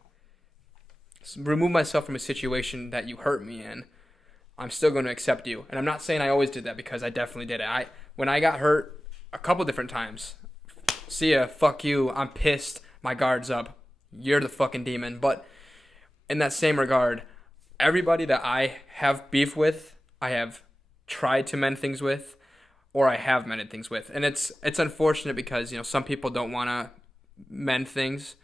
remove myself from a situation that you hurt me in, I'm still going to accept you. And I'm not saying I always did that, because I definitely did it. When I got hurt a couple different times, see ya, fuck you, I'm pissed, my guard's up, you're the fucking demon. But in that same regard, everybody that I have beef with, I have tried to mend things with, or I have mended things with. And it's unfortunate, because, you know, some people don't want to mend things.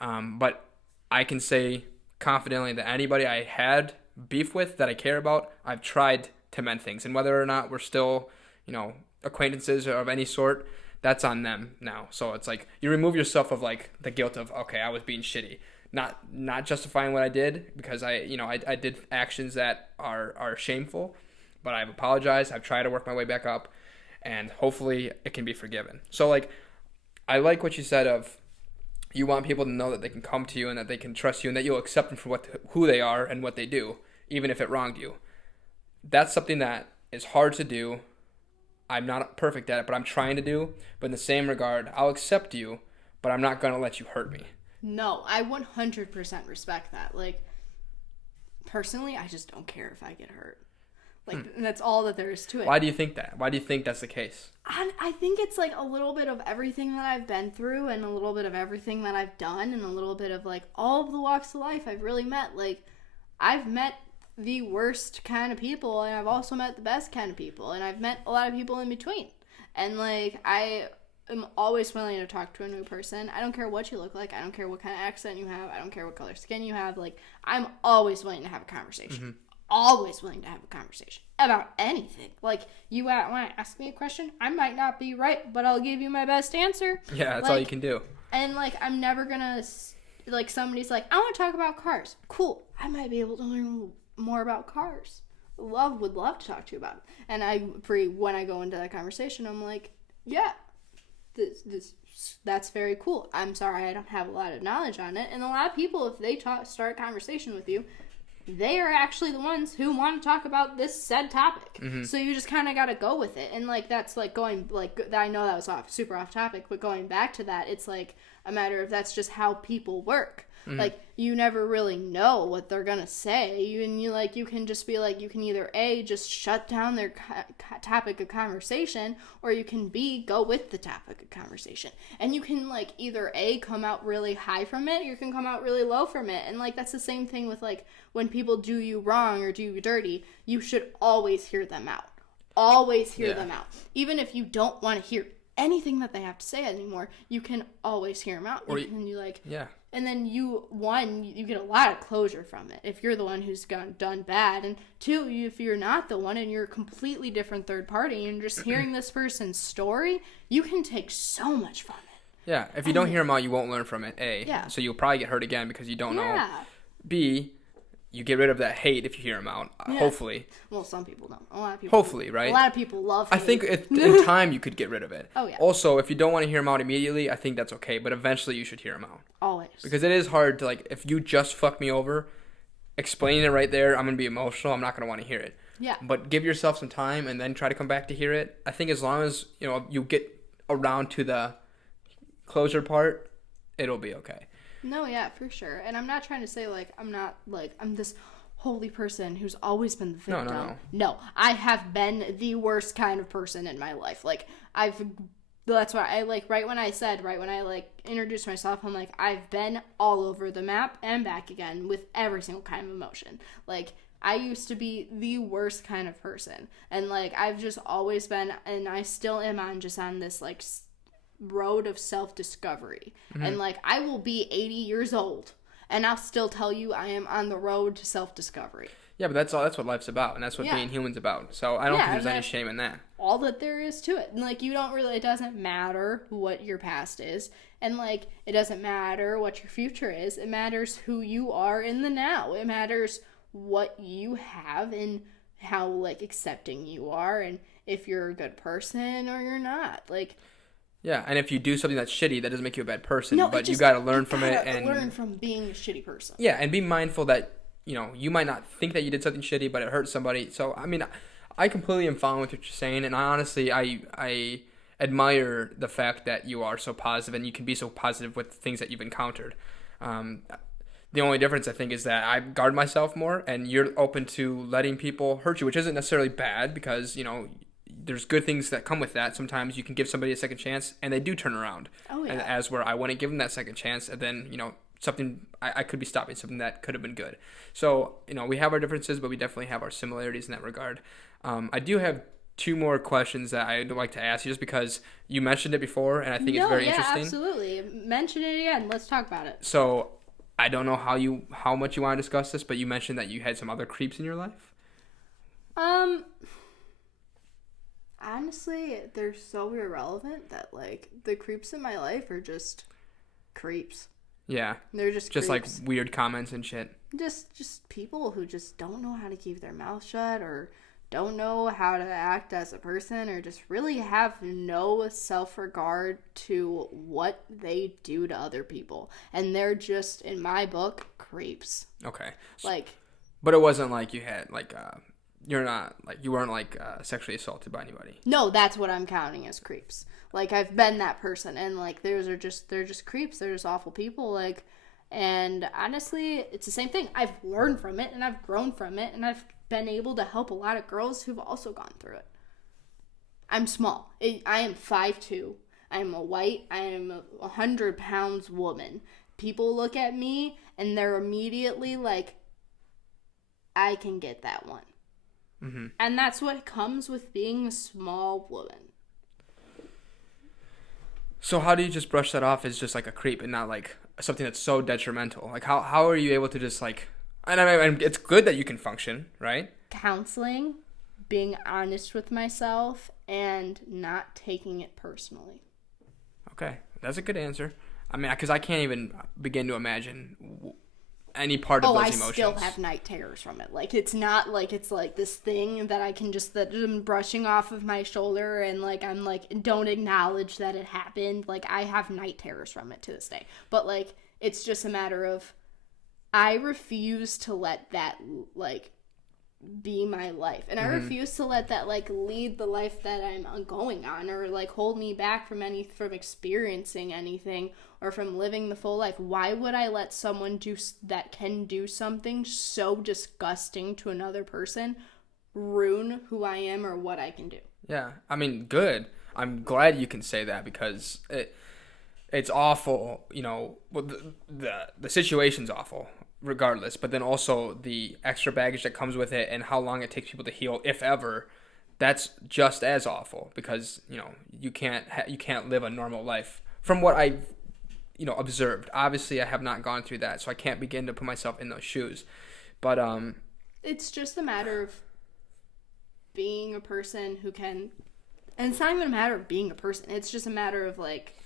But I can say confidently that anybody I had beef with that I care about, I've tried to mend things. And whether or not we're still, you know, acquaintances of any sort, that's on them now. So it's like you remove yourself of, like, the guilt of, okay, I was being shitty. Not justifying what I did, because I did actions that are shameful, but I've apologized. I've tried to work my way back up, and hopefully it can be forgiven. So, like, I like what you said of, you want people to know that they can come to you and that they can trust you, and that you'll accept them for who they are and what they do, even if it wronged you. That's something that is hard to do. I'm not perfect at it, but I'm trying to do. But in the same regard, I'll accept you, but I'm not going to let you hurt me. No, I 100% respect that. Like, personally, I just don't care if I get hurt. Like, that's all that there is to it. Why do you think that? Why do you think that's the case? I think it's, like, a little bit of everything that I've been through and a little bit of everything that I've done and a little bit of, like, all of the walks of life I've really met. Like, I've met the worst kind of people, and I've also met the best kind of people, and I've met a lot of people in between. And, like, I am always willing to talk to a new person. I don't care what you look like. I don't care what kind of accent you have. I don't care what color skin you have. Like, I'm always willing to have a conversation. Always willing to have a conversation about anything. Like, you want to ask me a question, I might not be right, but I'll give you my best answer. Yeah, that's all you can do. And, like, I'm never gonna, like, somebody's like, I want to talk about cars. Cool. I might be able to learn more about cars. Would love to talk to you about it. And when I go into that conversation, I'm like, yeah, that's very cool. I'm sorry I don't have a lot of knowledge on it. And a lot of people, if they start a conversation with you, they are actually the ones who want to talk about this said topic. So you just kind of got to go with it. And, like, that's, like, going, like, I know that was super off topic, but going back to that, it's, like, a matter of that's just how people work. Like, you never really know what they're gonna say. You can just be like, you can either A, just shut down their topic of conversation, or you can B, go with the topic of conversation. And you can, like, either A, come out really high from it, or you can come out really low from it. And, like, that's the same thing with, like, when people do you wrong or do you dirty, you should always hear them out. Always hear them out. Even if you don't want to hear anything that they have to say anymore, you can always hear them out. And then you get a lot of closure from it if you're the one who's done bad, and two, if you're not the one and you're a completely different third party and just hearing this person's story, you can take so much from it. Yeah, if you don't hear them out, you won't learn from it. So you'll probably get hurt again because you don't know. B, you get rid of that hate if you hear them out. Hopefully. Well, some people don't. A lot of people. Hopefully, right? A lot of people love hate. I think in time you could get rid of it. Oh, yeah. Also, if you don't want to hear them out immediately, I think that's okay. But eventually you should hear them out. Always. Because it is hard to, like, if you just fuck me over, explaining it right there, I'm going to be emotional. I'm not going to want to hear it. Yeah. But give yourself some time and then try to come back to hear it. I think as long as, you get around to the closure part, it'll be okay. No, yeah, for sure. And I'm not trying to say, like, I'm this holy person who's always been the victim. No, I have been the worst kind of person in my life. Like, that's why I, like, right when I introduced myself, I'm like, I've been all over the map and back again with every single kind of emotion. Like, I used to be the worst kind of person. And, like, I've just always been, and I still am on this, like, road of self-discovery. And, like, I will be 80 years old, and I'll still tell you I am on the road to self-discovery. Yeah, but that's what life's about, and that's what being human's about. So I don't think there's any shame in that. All that there is to it. And, like, it doesn't matter what your past is. And, like, it doesn't matter what your future is. It matters who you are in the now. It matters what you have and how, like, accepting you are and if you're a good person or you're not. Like... Yeah, and if you do something that's shitty, that doesn't make you a bad person. No, but you got to learn from it and learn from being a shitty person. Yeah, and be mindful that you might not think that you did something shitty, but it hurt somebody. So I mean, I completely am fine with what you're saying, and I honestly I admire the fact that you are so positive and you can be so positive with things that you've encountered. The only difference I think is that I guard myself more, and you're open to letting people hurt you, which isn't necessarily bad because there's good things that come with that. Sometimes you can give somebody a second chance, and they do turn around. Oh, yeah. And as where I wouldn't give them that second chance, and then, something, I could be stopping something that could have been good. So, we have our differences, but we definitely have our similarities in that regard. I do have two more questions that I'd like to ask you, just because you mentioned it before, and I think it's very interesting. Absolutely. Mention it again. Let's talk about it. So, I don't know how much you want to discuss this, but you mentioned that you had some other creeps in your life? Honestly, they're so irrelevant that, like, the creeps in my life are just creeps. Yeah. They're just creeps. Like weird comments and shit. Just people who just don't know how to keep their mouth shut or don't know how to act as a person or just really have no self-regard to what they do to other people. And they're just, in my book, creeps. Okay. Like... But it wasn't like you had, like, you weren't sexually assaulted by anybody. No, that's what I'm counting as creeps. Like, I've been that person, and, like, they're just creeps. They're just awful people, like, and honestly, it's the same thing. I've learned from it, and I've grown from it, and I've been able to help a lot of girls who've also gone through it. I'm small. I am 5'2". I'm a white, I am a 100 pounds woman. People look at me and they're immediately like, I can get that one. Mm-hmm. And that's what comes with being a small woman. So how do you just brush that off as just like a creep and not like something that's so detrimental? Like how are you able to just like, and I mean, it's good that you can function, right? Counseling, being honest with myself, and not taking it personally. Okay, that's a good answer. I mean, because I can't even begin to imagine any part of those emotions. I still have night terrors from it. Like, it's not like it's like this thing that I can just, that I'm brushing off of my shoulder and like I'm like, don't acknowledge that it happened. Like, I have night terrors from it to this day. But like, it's just a matter of, I refuse to let that like be my life, and I refuse to let that like lead the life that I'm going on, or like hold me back from experiencing anything or from living the full life. Why would I let someone that can do something so disgusting to another person ruin who I am or what I can do? Yeah, I mean, good. I'm glad you can say that, because it's awful, you know. Well, the situation's awful regardless, but then also the extra baggage that comes with it and how long it takes people to heal, if ever, that's just as awful, because, you know, you can't live a normal life from what I've, you know, observed. Obviously, I have not gone through that, so I can't begin to put myself in those shoes. But it's just a matter of being a person who can, and it's not even a matter of being a person. It's just a matter of like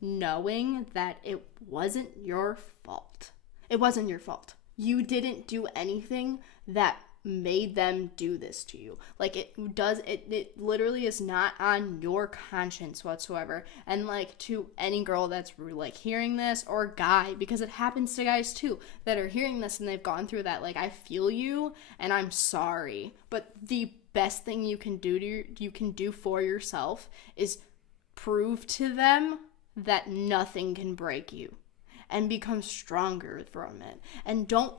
knowing that it wasn't your fault. It wasn't your fault. You didn't do anything that made them do this to you. Like, it literally is not on your conscience whatsoever. And like, to any girl that's like hearing this, or guy, because it happens to guys too that are hearing this and they've gone through that, like, I feel you and I'm sorry. But the best thing you can do for yourself is prove to them that nothing can break you, and become stronger from it. And don't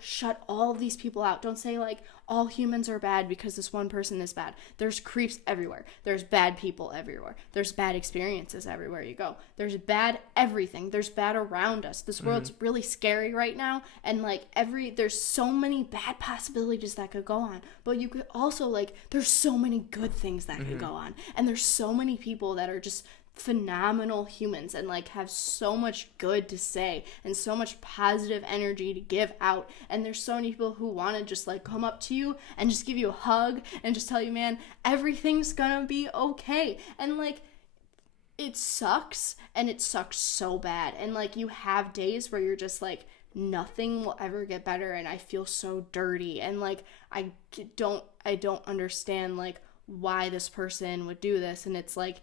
shut all these people out. Don't say like all humans are bad because this one person is bad. There's creeps everywhere. There's bad people everywhere. There's bad experiences everywhere you go. There's bad everything. There's bad around us. This world's really scary right now, and like there's so many bad possibilities that could go on. But you could also like, there's so many good things that could go on. And there's so many people that are just phenomenal humans and like have so much good to say and so much positive energy to give out. And there's so many people who want to just like come up to you and just give you a hug and just tell you, man, everything's gonna be okay. And like, it sucks, and it sucks so bad, and like, you have days where you're just like, nothing will ever get better, and I feel so dirty, and like, I don't understand like why this person would do this. And it's like,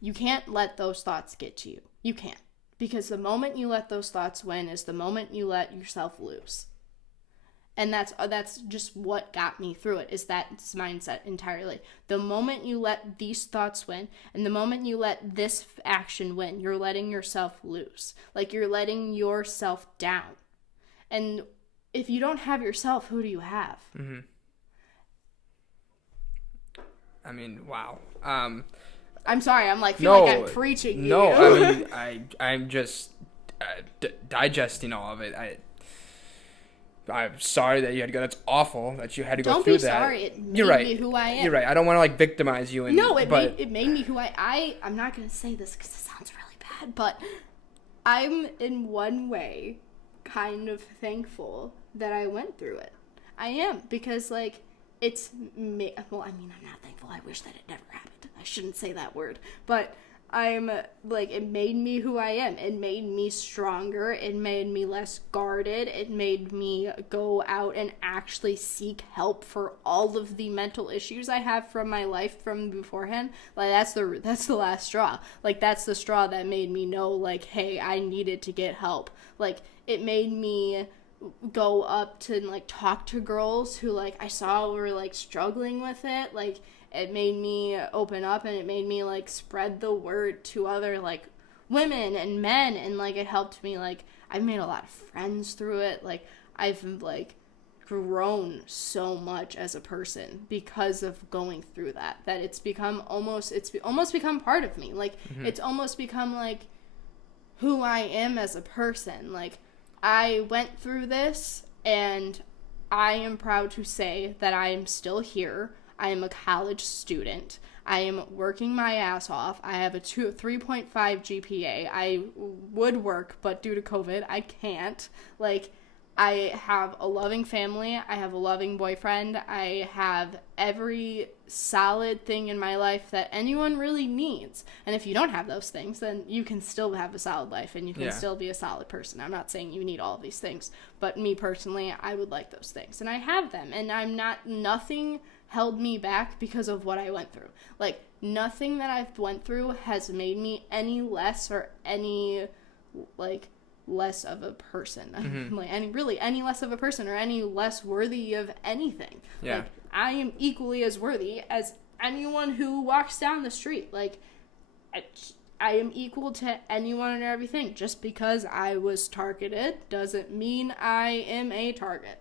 you can't let those thoughts get to you. You can't. Because the moment you let those thoughts win is the moment you let yourself lose. And that's just what got me through it, is that mindset entirely. The moment you let these thoughts win, and the moment you let this action win, you're letting yourself lose. Like, you're letting yourself down. And if you don't have yourself, who do you have? Mm-hmm. I mean, wow. I'm sorry, I'm like, feel like I'm preaching you. No, I mean, I'm just digesting all of it. I'm sorry that you had to go. That's awful that you had to go through that. Don't be sorry. It made me who I am. You're right. I don't want to like victimize you. It made me who I'm not going to say this because it sounds really bad, but I'm in one way kind of thankful that I went through it. I am, because like, I'm not thankful. I wish that it never happened. I shouldn't say that word, but I'm like, it made me who I am. It made me stronger. It made me less guarded. It made me go out and actually seek help for all of the mental issues I have from my life from beforehand. Like, that's the last straw. Like, that's the straw that made me know, like, hey, I needed to get help. Like, it made me go up to and like talk to girls who like I saw were like struggling with it. Like, it made me open up, and it made me like spread the word to other like women and men, and like, it helped me. Like, I've made a lot of friends through it. Like, I've like grown so much as a person because of going through that it's almost become part of me. Like, it's almost become like who I am as a person. Like, I went through this, and I am proud to say that I am still here. I am a college student. I am working my ass off. I have a 3.5 GPA. I would work, but due to COVID, I can't. Like, I have a loving family. I have a loving boyfriend. I have every solid thing in my life that anyone really needs. And if you don't have those things, then you can still have a solid life and you can still be a solid person. I'm not saying you need all of these things, but me personally, I would like those things. And I have them. And nothing held me back because of what I went through. Like, nothing that I've went through has made me any less or any, like, less of a person. Like, any less of a person or any less worthy of anything. Like, I am equally as worthy as anyone who walks down the street. Like, I am equal to anyone and everything. Just because I was targeted doesn't mean I am a target.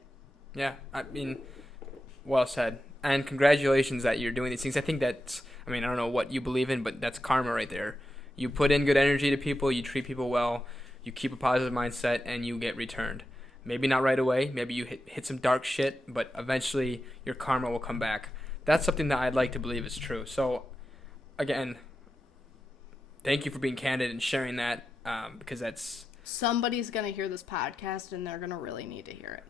Yeah, I mean, well said. And congratulations that you're doing these things. I think that's, I mean, I don't know what you believe in, but that's karma right there. You put in good energy to people, you treat people well, you keep a positive mindset, and you get returned. Maybe not right away. Maybe you hit some dark shit, but eventually your karma will come back. That's something that I'd like to believe is true. So, again, thank you for being candid and sharing that, because that's... Somebody's going to hear this podcast, and they're going to really need to hear it.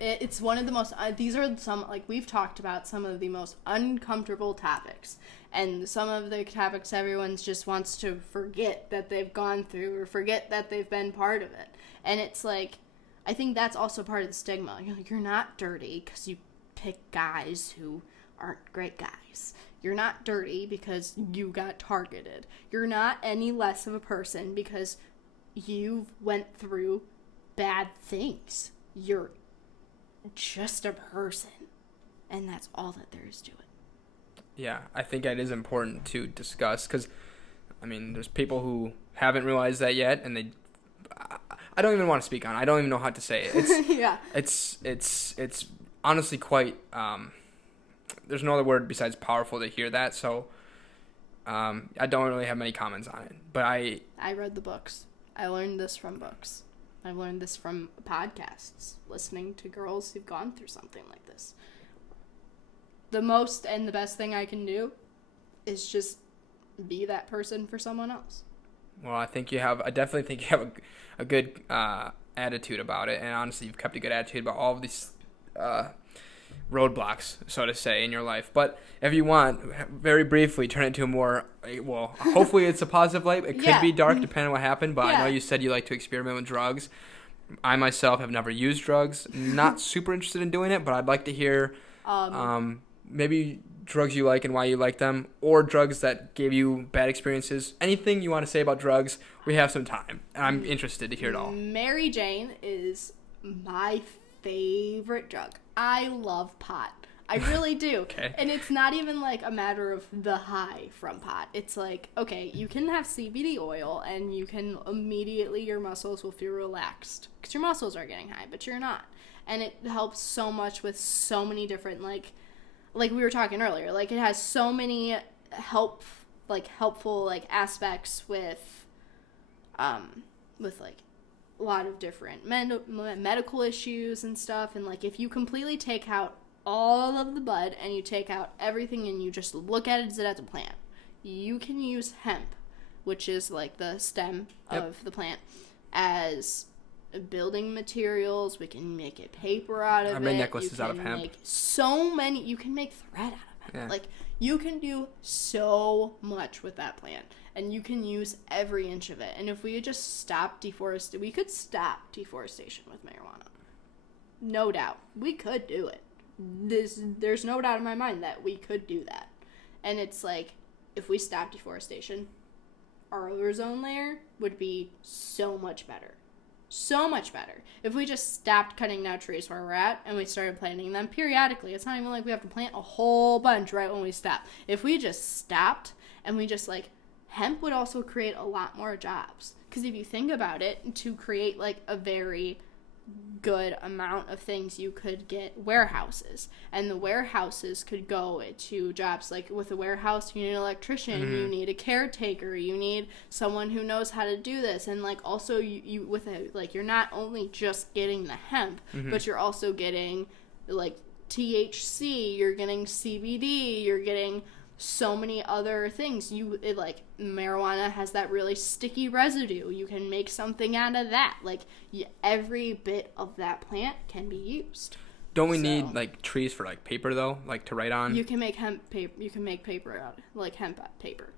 It's one of the most... these are some... Like, we've talked about some of the most uncomfortable topics. And some of the topics everyone just wants to forget that they've gone through or forget that they've been part of it. And it's like, I think that's also part of the stigma. You're not dirty because you pick guys who aren't great guys. You're not dirty because you got targeted. You're not any less of a person because you went through bad things. You're just a person. And that's all that there is to it. Yeah, I think that is important to discuss because, I mean, there's people who haven't realized that yet, and I don't even want to speak on it. I don't even know how to say it. It's it's honestly quite, there's no other word besides powerful to hear that, so I don't really have many comments on it. But I read the books. I learned this from books. I learned this from podcasts, listening to girls who've gone through something like this. The most and the best thing I can do is just be that person for someone else. Well, I definitely think you have a good attitude about it. And honestly, you've kept a good attitude about all of these roadblocks, so to say, in your life. But if you want, very briefly, turn it into a more, well, hopefully it's a positive light. It could be dark depending on what happened. But I know you said you like to experiment with drugs. I myself have never used drugs. Not super interested in doing it, but I'd like to hear... maybe drugs you like and why you like them, or drugs that gave you bad experiences. Anything you want to say about drugs, we have some time. I'm interested to hear it all. Mary Jane is my favorite drug. I love pot. I really do. Okay. And it's not even like a matter of the high from pot. It's like, okay, you can have CBD oil and you can immediately, your muscles will feel relaxed because your muscles are getting high, but you're not. And it helps so much with so many different, like we were talking earlier, like it has so many helpful like aspects with like a lot of different medical issues and stuff. And like if you completely take out all of the bud and you take out everything and you just look at it as a plant, you can use hemp, which is like the stem of the plant, as building materials. We can make it paper out of it. I made necklaces out of hemp. You can make thread out of hemp. Yeah. Like, you can do so much with that plant, and you can use every inch of it. And if we had just stopped deforestation, we could stop deforestation with marijuana. No doubt. We could do it. There's no doubt in my mind that we could do that. And it's like, if we stopped deforestation, our ozone layer would be so much better. So much better. If we just stopped cutting down trees where we're at and we started planting them periodically. It's not even like we have to plant a whole bunch right when we stop. If we just stopped and we just like, hemp would also create a lot more jobs. Because if you think about it, to create like a very good amount of things, you could get warehouses, and the warehouses could go to jobs like with a warehouse you need an electrician, you need a caretaker, you need someone who knows how to do this, and like also you with a like you're not only just getting the hemp, but you're also getting like THC, you're getting CBD, you're getting so many other things. Like marijuana has that really sticky residue. You can make something out of that. Like every bit of that plant can be used. Don't we need like trees for like paper though, like to write on? You can make hemp paper. You can make paper out like hemp paper.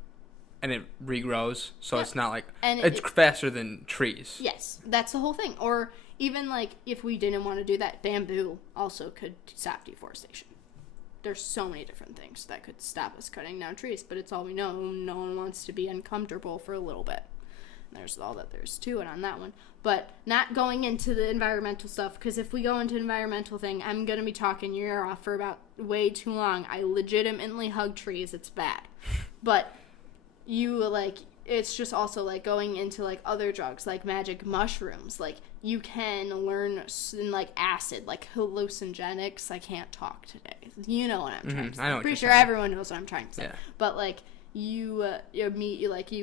And it regrows, so it's not like and it's faster than trees. Yes, that's the whole thing. Or even like if we didn't want to do that, bamboo also could stop deforestation. There's so many different things that could stop us cutting down trees, but it's all we know. No one wants to be uncomfortable for a little bit. There's all that there's to it on that one. But not going into the environmental stuff, because if we go into environmental thing, I'm going to be talking your ear off for about way too long. I legitimately hug trees. It's bad. But it's just also like going into like other drugs, like magic mushrooms. Like you can learn in like acid, like hallucinogenics. I can't talk today. You know what I'm trying to say. I'm pretty sure everyone knows what I'm trying to say. Yeah. But like you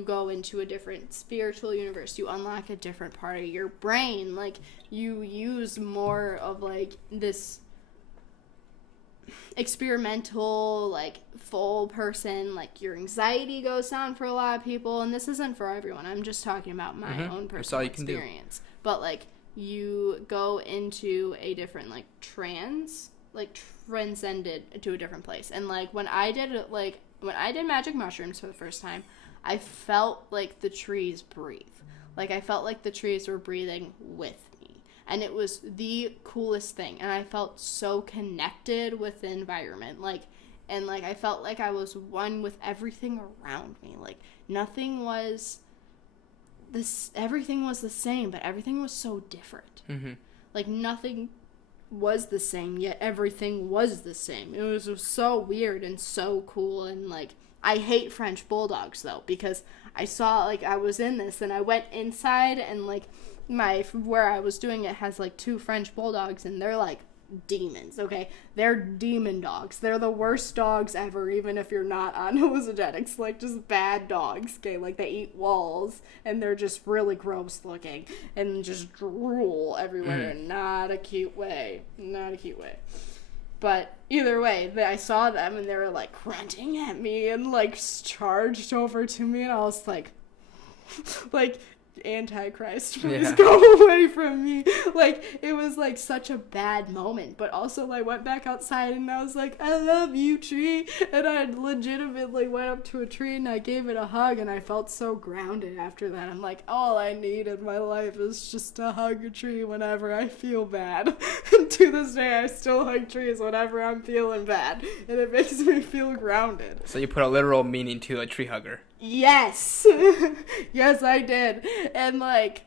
go into a different spiritual universe. You unlock a different part of your brain. Like you use more of like this experimental, like full person, like your anxiety goes down for a lot of people, and this isn't for everyone. I'm just talking about my own personal experience. But like you go into a different like transcended to a different place. And like when I did magic mushrooms for the first time, I felt like the trees breathe. Like I felt like the trees were breathing with me. And it was the coolest thing. And I felt so connected with the environment. And I felt like I was one with everything around me. Like, everything was the same, but everything was so different. Mm-hmm. Like, nothing was the same, yet everything was the same. It was so weird and so cool. And, like, I hate French bulldogs, though, because I saw, like, I was in this, and I went inside, and, like, where I was doing it has like 2 French bulldogs, and they're like demons, okay? They're demon dogs. They're the worst dogs ever, even if you're not on hallucinogenics. Like, just bad dogs, okay? Like, they eat walls, and they're just really gross looking, and just drool everywhere. Not a cute way. But either way, I saw them, and they were like grunting at me, and like charged over to me, and I was like Antichrist, please go away from me. Like, it was like such a bad moment, but also I went back outside and I was like, I love you, tree. And I legitimately went up to a tree and I gave it a hug, and I felt so grounded after that. I'm like, all I need in my life is just to hug a tree whenever I feel bad. And to this day I still hug trees whenever I'm feeling bad, and it makes me feel grounded. So you put a literal meaning to a tree hugger. Yes. Yes, I did. And like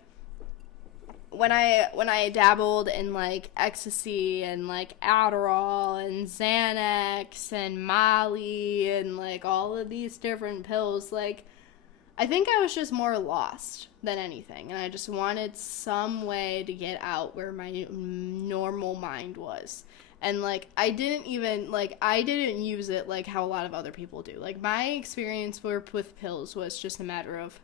when I dabbled in like ecstasy and like Adderall and Xanax and Molly and like all of these different pills, like I think I was just more lost than anything, and I just wanted some way to get out where my normal mind was. And, like, I didn't use it like how a lot of other people do. Like, my experience with pills was just a matter of,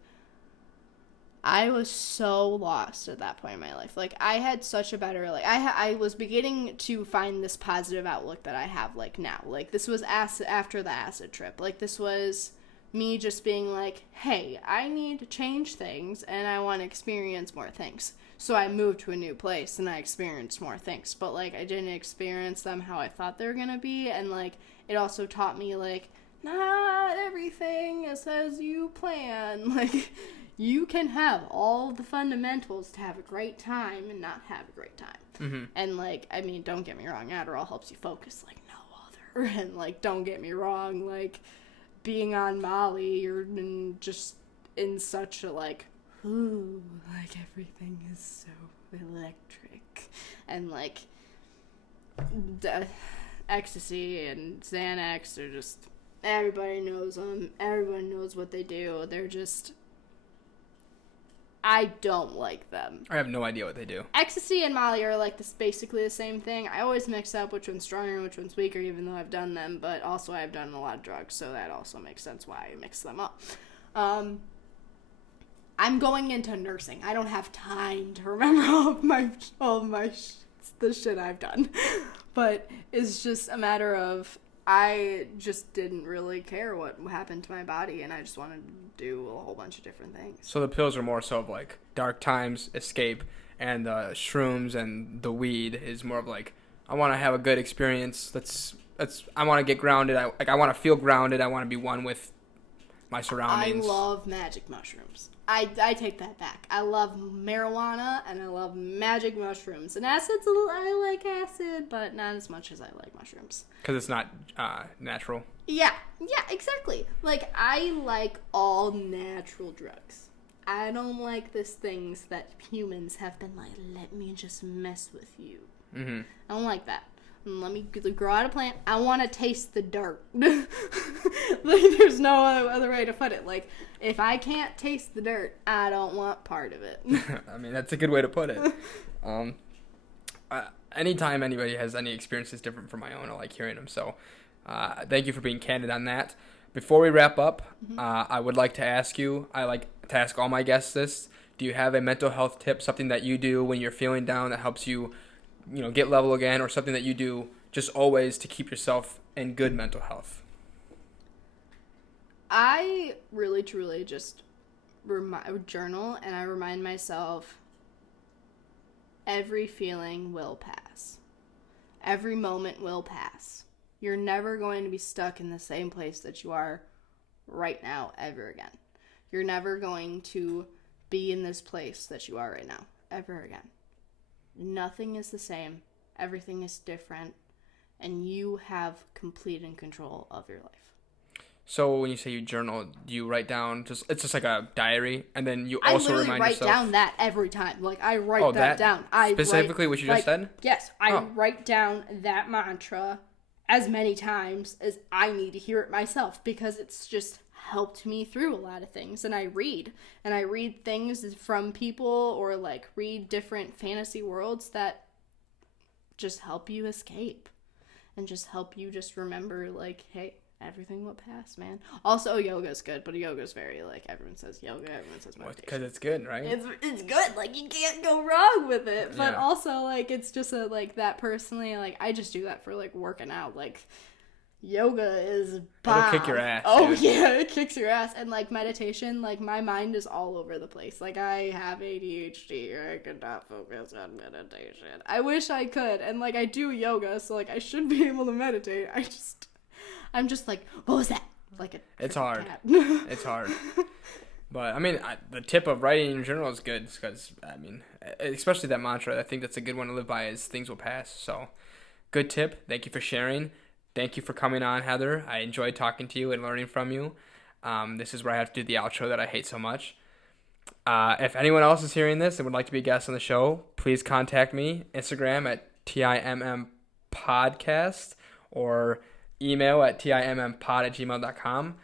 I was so lost at that point in my life. Like, I had such a better, like, I was beginning to find this positive outlook that I have, like, now. Like, this was after the acid trip. Like, this was me just being like, hey, I need to change things, and I want to experience more things. So I moved to a new place, and I experienced more things. But, like, I didn't experience them how I thought they were going to be. And, like, it also taught me, like, not everything is as you plan. Like, you can have all the fundamentals to have a great time and not have a great time. Mm-hmm. And, like, I mean, don't get me wrong. Adderall helps you focus like no other. And, like, don't get me wrong. Like, being on Molly, you're just in such a, like, ooh, like everything is so electric. And like ecstasy and Xanax are just, everybody knows them, everyone knows what they do. They're just, I don't like them. I have no idea what they do. Ecstasy and Molly are like this basically the same thing. I always mix up which one's stronger and which one's weaker, even though I've done them, but also I've done a lot of drugs, so that also makes sense why I mix them up. I'm going into nursing. I don't have time to remember the shit I've done. But it's just a matter of I just didn't really care what happened to my body, and I just wanted to do a whole bunch of different things. So the pills are more so of like dark times, escape, and the shrooms and the weed is more of like, I want to have a good experience. I want to get grounded. I want to feel grounded. I want to be one with my surroundings. I love magic mushrooms. I take that back. I love marijuana and I love magic mushrooms. And acid's I like acid, but not as much as I like mushrooms. Because it's not natural. Yeah, exactly. Like, I like all natural drugs. I don't like these things that humans have been like, let me just mess with you. Mm-hmm. I don't like that. Let me grow out a plant. I want to taste the dirt. Like, there's no other way to put it. Like, if I can't taste the dirt, I don't want part of it. I mean, that's a good way to put it. Anytime anybody has any experiences different from my own, I like hearing them. So thank you for being candid on that. Before we wrap up, I would like to ask you, I like to ask all my guests this, do you have a mental health tip, something that you do when you're feeling down that helps you get level again, or something that you do just always to keep yourself in good mental health? I really, truly just journal, and I remind myself every feeling will pass. Every moment will pass. You're never going to be stuck in the same place that you are right now ever again. You're never going to be in this place that you are right now ever again. Nothing is the same. Everything is different. And you have complete control of your life. So when you say you journal, do you write down, it's just like a diary, and then you also remind yourself? I literally write down that every time. Like, I write that down. Specifically what you just said? Yes. I write down that mantra as many times as I need to hear it myself, because it's just helped me through a lot of things. And I read things from people, or like read different fantasy worlds that just help you escape and just help you just remember, like, hey, everything will pass, man. Also, yoga's good, but yoga's very, like, everyone says yoga, everyone says meditation. Because it's good, right? It's good. Like, you can't go wrong with it. But also, like, it's just that personally, like, I just do that for, like, working out. Like, yoga is bomb. It'll kick your ass. Oh, dude. yeah, it kicks your ass. And, like, meditation, like, my mind is all over the place. Like, I have ADHD, or I could not focus on meditation. I wish I could. And, like, I do yoga, so, like, I should be able to meditate. I'm just like, what was that? Like it's hard. Cat. It's hard. But, I mean, the tip of writing in your journal is good, because, I mean, especially that mantra, I think that's a good one to live by, is things will pass. So, good tip. Thank you for sharing. Thank you for coming on, Heather. I enjoyed talking to you and learning from you. This is where I have to do the outro that I hate so much. If anyone else is hearing this and would like to be a guest on the show, please contact me. Instagram at TIMMPodcast, or email at timmpod@gmail.com.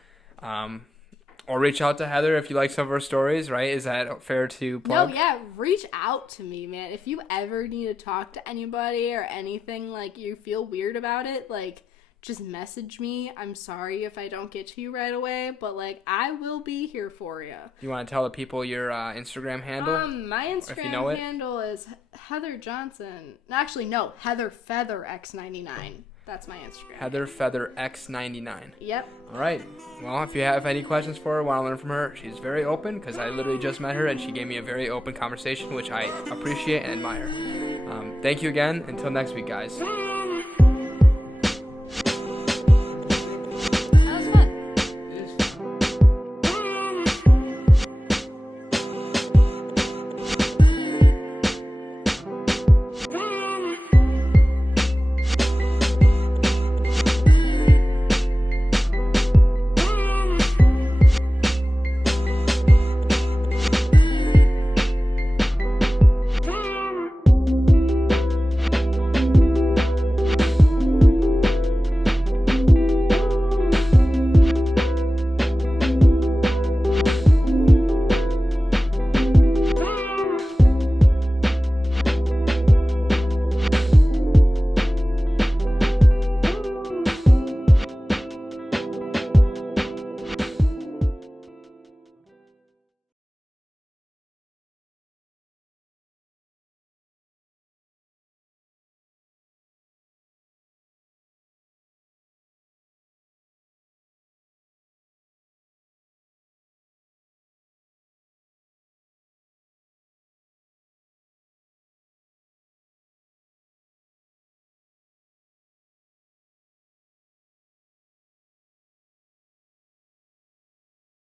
Or reach out to Heather if you like some of her stories, right? Is that fair to plug? No, yeah. Reach out to me, man. If you ever need to talk to anybody or anything, like, you feel weird about it, like, just message me. I'm sorry if I don't get to you right away, but, like, I will be here for you. You want to tell the people your Instagram handle? My Instagram handle is Heather Johnson. Actually, no, Heather Feather X99. That's my Instagram. Heather Feather X99. Yep. All right. Well, if you have any questions for her, want to learn from her, she's very open, because I literally just met her and she gave me a very open conversation, which I appreciate and admire. Thank you again. Until next week, guys.